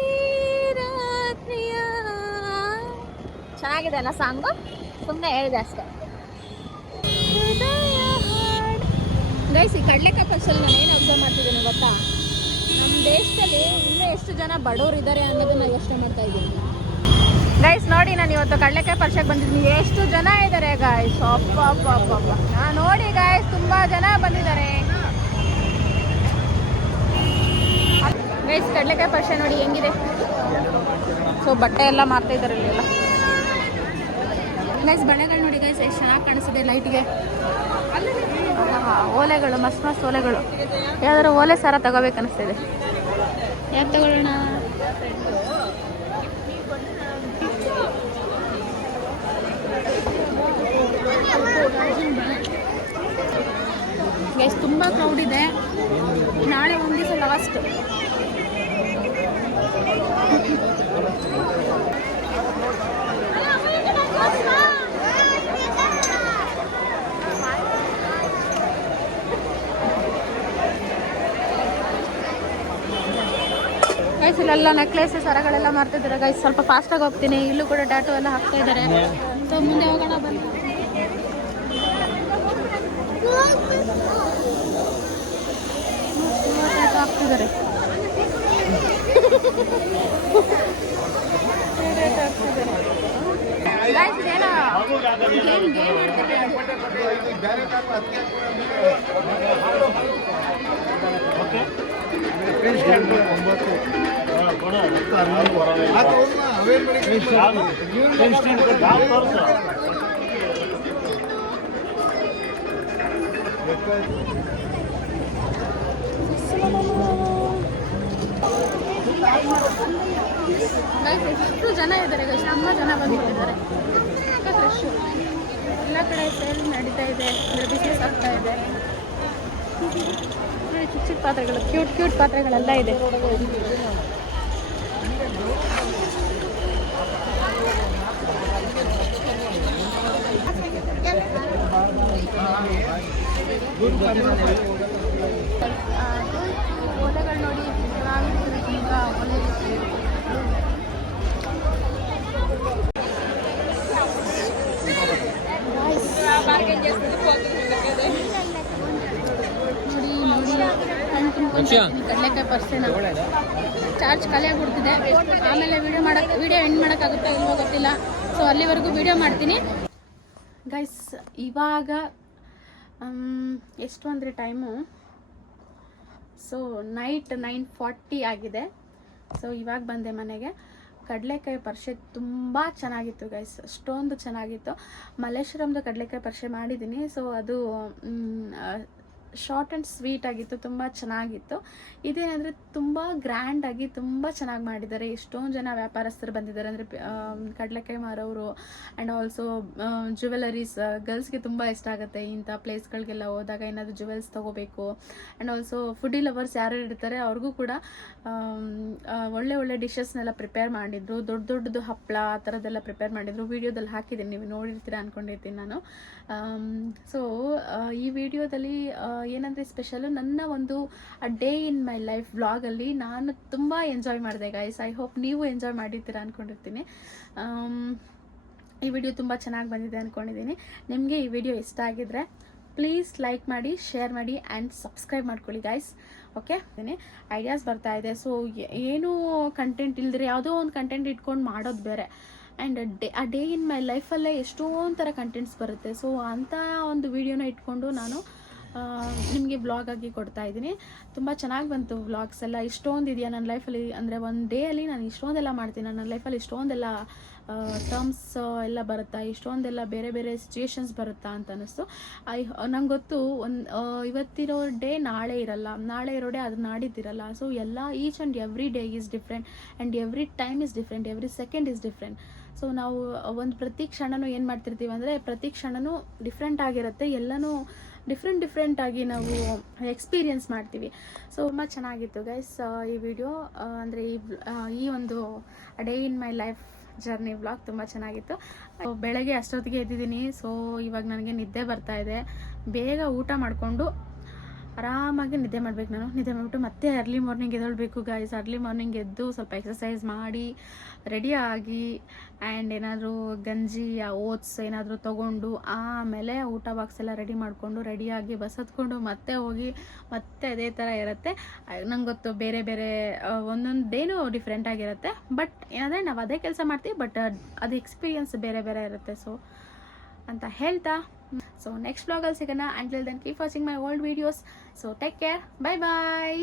ರಾತ್ರಿಯ. ಚೆನ್ನಾಗಿದೆ ಅಲ್ಲ ಸಾಂಗು, ಸುಮ್ಮನೆ ಹೇಳಿದೆ ಅಷ್ಟೇ. ಗೈಸ್, ಈ ಕಡಲೆಕಾಯಿ ಪರಿಷೆಯಲ್ಲಿ ನಾನು ಏನು ಅಬ್ಸರ್ವ್ ಮಾಡ್ತಿದ್ದೀನಿ ಗೊತ್ತಾ, ನಮ್ಮ ದೇಶದಲ್ಲಿ ಇನ್ನೂ ಎಷ್ಟು ಜನ ಬಡವರು ಇದ್ದಾರೆ ಅನ್ನೋದನ್ನ ಯೋಚನೆ ಮಾಡ್ತಾ ಇದ್ದೀನಿ. ಗೈಸ್ ನೋಡಿ, ನಾನು ಇವತ್ತು ಕಡಲೆಕಾಯಿ ಪರಿಷೆಗೆ ಬಂದಿದ್ದೀನಿ. ಎಷ್ಟು ಜನ ಇದ್ದಾರೆ ಗಾಯ್ಸ್, ಅಪ್ಪ. ನೋಡಿ ಗಾಯ್ಸ್, ತುಂಬ ಜನ ಬಂದಿದ್ದಾರೆ ಗೈಸ್. ಕಡಲೆಕಾಯಿ ಪರಿಷೆ ನೋಡಿ ಹೆಂಗಿದೆ. ಸೊ ಬಟ್ಟೆ ಎಲ್ಲ ಮಾರ್ತಾ ಇದ್ದಾರೆ ಇಲ್ಲಿ ಎಲ್ಲ. ಗೈಸ್, ಬಳೆಗಳು ನೋಡಿ ಗೈಸ್, ಎಷ್ಟು ಚೆನ್ನಾಗಿ ಕಾಣಿಸಿದೆ ಲೈಟ್ಗೆ. ಓಲೆಗಳು, ಮಸ್ತ್ ಓಲೆಗಳು. ಯಾವ್ದಾದ್ರು ಓಲೆ ಸಾರ ತಗೋಬೇಕು ಅನಿಸ್ತಿದೆ. ಯಾಕೆ ತಗೊಳ್ಳೋಣ? ಗೈಸ್, ತುಂಬ ಕ್ರೌಡ್ ಇದೆ. ನಾಳೆ ಒಂದು ದಿವಸ ಲಾಸ್ಟ್. ಗೈಸ್, ಇಲ್ಲೆಲ್ಲ ನೆಕ್ಲೆಸ್ ಸರಗಳೆಲ್ಲ ಮಾರ್ತಿದ್ದಾರೆ ಗೈಸ್. ಸ್ವಲ್ಪ ಫಾಸ್ಟಾಗಿ ಹೋಗ್ತೀನಿ. ಇಲ್ಲೂ ಕೂಡ ಟ್ಯಾಟೂ ಎಲ್ಲ ಹಾಕ್ತಾ ಇದ್ದಾರೆ. ಸೊ ಮುಂದೆ ಹೋಗೋಣ ಬನ್ನಿ. ಹಾಕ್ತಿದ್ದಾರೆ ಗೈಸ್, ಇದೇನೋ ಗೇಮ್ ಆಡ್ತಿದ್ದಾರೆ. ಎಷ್ಟು ಜನ ಇದ್ದಾರೆ ಗೈಸ್, ತುಂಬ ಜನ ಬಂದ್ಬಿಟ್ಟಿದ್ದಾರೆ. ರಶ್ ಎಲ್ಲ ಕಡೆ ಸೇಲ್ ನಡೀತಾ ಇದೆ, ಅಂದರೆ ಬಿಸ್ನೆಸ್ ಆಗ್ತಾ ಇದೆ. ಚಿಕ್ಕ ಪಾತ್ರೆಗಳು, ಕ್ಯೂಟ್ ಪಾತ್ರೆಗಳೆಲ್ಲ ಇದೆ. ಓಲೆಗಳು ನೋಡಿ, ಈಗ ಓಲೆ ಕಡಲೆಕಾಯಿ ಪರಿಷೆನ ಚಾರ್ಜ್ ಖಾಲಿಯಾಗಿ ಕೊಡ್ತಿದೆ. ಆಮೇಲೆ ವಿಡಿಯೋ ಎಂಡ್ ಮಾಡೋಕ್ಕಾಗುತ್ತಾ ಇಲ್ವೋ ಗೊತ್ತಿಲ್ಲ. ಸೊ ಅಲ್ಲಿವರೆಗೂ ವಿಡಿಯೋ ಮಾಡ್ತೀನಿ ಗೈಸ್. ಇವಾಗ ಎಷ್ಟು ಅಂದರೆ ಟೈಮು, ಸೊ ನೈಟ್ 9:40 ಆಗಿದೆ. ಸೊ ಇವಾಗ ಬಂದೆ ಮನೆಗೆ. ಕಡಲೆಕಾಯಿ ಪರಿಷೆ ತುಂಬ ಚೆನ್ನಾಗಿತ್ತು ಗೈಸ್, ಅಷ್ಟೊಂದು ಚೆನ್ನಾಗಿತ್ತು. ಮಲ್ಲೇಶ್ವರಂದು ಕಡಲೆಕಾಯಿ ಪರಿಷೆ ಮಾಡಿದ್ದೀನಿ. ಸೊ ಅದು ಶಾರ್ಟ್ ಆ್ಯಂಡ್ ಸ್ವೀಟ್ ಆಗಿತ್ತು, ತುಂಬ ಚೆನ್ನಾಗಿತ್ತು. ಇದೇನೆಂದರೆ ತುಂಬ ಗ್ರ್ಯಾಂಡಾಗಿ ತುಂಬ ಚೆನ್ನಾಗಿ ಮಾಡಿದ್ದಾರೆ. ಎಷ್ಟೊಂದು ಜನ ವ್ಯಾಪಾರಸ್ಥರು ಬಂದಿದ್ದಾರೆ, ಅಂದರೆ ಕಡಲೆಕಾಯಿ ಮಾರೋರು ಆ್ಯಂಡ್ ಆಲ್ಸೋ ಜ್ಯುವೆಲರೀಸ್. ಗರ್ಲ್ಸ್ಗೆ ತುಂಬ ಇಷ್ಟ ಆಗುತ್ತೆ ಇಂಥ ಪ್ಲೇಸ್ಗಳಿಗೆಲ್ಲ ಹೋದಾಗ, ಏನಾದರೂ ಜ್ಯುವೆಲ್ಸ್ ತೊಗೋಬೇಕು. ಆ್ಯಂಡ್ ಆಲ್ಸೋ ಫುಡಿ ಲವರ್ಸ್ ಯಾರು ಇರ್ತಾರೆ ಅವ್ರಿಗೂ ಕೂಡ ಒಳ್ಳೆ ಡಿಶಸ್ನೆಲ್ಲ ಪ್ರಿಪೇರ್ ಮಾಡಿದ್ರು. ದೊಡ್ಡದು ಹಪ್ಪಳ ಆ ಥರದ್ದೆಲ್ಲ ಪ್ರಿಪೇರ್ ಮಾಡಿದ್ರು. ವೀಡಿಯೋದಲ್ಲಿ ಹಾಕಿದ್ದೀನಿ, ನೀವು ನೋಡಿರ್ತೀರ ಅಂದ್ಕೊಂಡಿರ್ತೀನಿ ನಾನು. ಸೊ ಈ ವಿಡಿಯೋದಲ್ಲಿ ಏನಂದರೆ ಸ್ಪೆಷಲು ನನ್ನ ಒಂದು ಡೇ ಇನ್ ಮೈ ಲೈಫ್ ವ್ಲಾಗಲ್ಲಿ ನಾನು ತುಂಬ ಎಂಜಾಯ್ ಮಾಡಿದೆ ಗೈಸ್. ಐ ಹೋಪ್ ನೀವು ಎಂಜಾಯ್ ಮಾಡಿರ್ತೀರ ಅಂದ್ಕೊಂಡಿರ್ತೀನಿ. ಈ ವಿಡಿಯೋ ತುಂಬ ಚೆನ್ನಾಗಿ ಬಂದಿದೆ ಅಂದ್ಕೊಂಡಿದ್ದೀನಿ. ನಿಮಗೆ ಈ ವಿಡಿಯೋ ಇಷ್ಟ ಆಗಿದ್ರೆ ಪ್ಲೀಸ್ ಲೈಕ್ ಮಾಡಿ, ಶೇರ್ ಮಾಡಿ ಆ್ಯಂಡ್ ಸಬ್ಸ್ಕ್ರೈಬ್ ಮಾಡ್ಕೊಳ್ಳಿ ಗೈಸ್. ಓಕೆ, ಐಡಿಯಾಸ್ ಬರ್ತಾ ಇದೆ. ಸೊ ಏನೂ ಕಂಟೆಂಟ್ ಇಲ್ದಿರೆ ಯಾವುದೋ ಒಂದು ಕಂಟೆಂಟ್ ಇಟ್ಕೊಂಡು ಮಾಡೋದು ಬೇರೆ. ಆ್ಯಂಡ್ ಡೇ ಇನ್ ಮೈ ಲೈಫಲ್ಲೇ ಎಷ್ಟೊಂದು ಥರ ಕಂಟೆಂಟ್ಸ್ ಬರುತ್ತೆ. ಸೊ ಅಂಥ ಒಂದು ವಿಡಿಯೋನ ಇಟ್ಕೊಂಡು ನಾನು ನಿಮಗೆ ವ್ಲಾಗಾಗಿ ಕೊಡ್ತಾ ಇದ್ದೀನಿ. ತುಂಬ ಚೆನ್ನಾಗಿ ಬಂತು ವ್ಲಾಗ್ಸ್ ಎಲ್ಲ. ಇಷ್ಟೊಂದು ಇದೆಯಾ ನನ್ನ ಲೈಫಲ್ಲಿ, ಅಂದರೆ ಒಂದು ಡೇಯಲ್ಲಿ ನಾನು ಇಷ್ಟೊಂದೆಲ್ಲ ಮಾಡ್ತೀನಿ. ನನ್ನ ಲೈಫಲ್ಲಿ ಇಷ್ಟೊಂದೆಲ್ಲ ಟರ್ಮ್ಸ್ ಎಲ್ಲ ಬರುತ್ತಾ, ಇಷ್ಟೊಂದೆಲ್ಲ ಬೇರೆ ಬೇರೆ ಸಿಚುಯೇಷನ್ಸ್ ಬರುತ್ತಾ ಅಂತ ಅನ್ನಿಸ್ತು. ನಂಗೆ ಗೊತ್ತು ಇವತ್ತಿರೋ ಡೇ ನಾಳೆ ಇರಲ್ಲ, ನಾಳೆ ಇರೋ ಡೇ ಅದು ನಾಡಿದ್ದಿರಲ್ಲ. ಸೊ ಎಲ್ಲ each and every day is different and every time is different, every second is different. So ನಾವು ಒಂದು ಪ್ರತಿ ಕ್ಷಣನೂ ಏನು ಮಾಡ್ತಿರ್ತೀವಿ ಅಂದರೆ ಪ್ರತಿ ಕ್ಷಣನೂ ಡಿಫ್ರೆಂಟ್ ಆಗಿರುತ್ತೆ. ಎಲ್ಲನೂ ಡಿಫ್ರೆಂಟ್ ಆಗಿ ನಾವು ಎಕ್ಸ್ಪೀರಿಯನ್ಸ್ ಮಾಡ್ತೀವಿ. ಸೊ ತುಂಬ ಚೆನ್ನಾಗಿತ್ತು ಗೈಸ್ ಈ ವಿಡಿಯೋ, ಅಂದರೆ ಈ ಒಂದು day in my life journey vlog ತುಂಬ ಚೆನ್ನಾಗಿತ್ತು. ಬೆಳಗ್ಗೆ ಅಷ್ಟೊತ್ತಿಗೆ ಎದ್ದಿದ್ದೀನಿ. ಸೊ ಇವಾಗ ನನಗೆ ನಿದ್ದೆ ಬರ್ತಾ ಇದೆ. ಬೇಗ ಊಟ ಮಾಡಿಕೊಂಡು ಆರಾಮಾಗಿ ನಿದ್ದೆ ಮಾಡಬೇಕು. ನಾನು ನಿದ್ದೆ ಮಾಡಿಬಿಟ್ಟು ಮತ್ತೆ ಅರ್ಲಿ ಮಾರ್ನಿಂಗ್ ಎದ್ದೇಳಬೇಕು ಗೈಸ್. ಅರ್ಲಿ ಮಾರ್ನಿಂಗ್ ಎದ್ದು ಸ್ವಲ್ಪ ಎಕ್ಸಸೈಸ್ ಮಾಡಿ ರೆಡಿಯಾಗಿ ಆ್ಯಂಡ್ ಏನಾದರೂ ಗಂಜಿ ಓಟ್ಸ್ ಏನಾದರೂ ತೊಗೊಂಡು ಆಮೇಲೆ ಊಟ ಬಾಕ್ಸ್ ಎಲ್ಲ ರೆಡಿ ಮಾಡಿಕೊಂಡು ರೆಡಿಯಾಗಿ ಬಸ್ ಹತ್ಕೊಂಡು ಮತ್ತೆ ಹೋಗಿ ಮತ್ತೆ ಅದೇ ಥರ ಇರುತ್ತೆ. ನಂಗೆ ಗೊತ್ತು ಬೇರೆ ಬೇರೆ ಒಂದೊಂದು ಡೇನೂ ಡಿಫ್ರೆಂಟ್ ಆಗಿರುತ್ತೆ. ಬಟ್ ಏನಂದರೆ ನಾವು ಅದೇ ಕೆಲಸ ಮಾಡ್ತೀವಿ, ಬಟ್ ಅದು ಎಕ್ಸ್ಪೀರಿಯನ್ಸ್ ಬೇರೆ ಬೇರೆ ಇರುತ್ತೆ. ಸೊ ಅಂತ ಹೇಳ್ತಾ, ಸೊ ನೆಕ್ಸ್ಟ್ ವ್ಲಾಗಲ್ಲಿ ಸಿಗೋಣ. Until then keep watching my old videos. So take care, bye bye.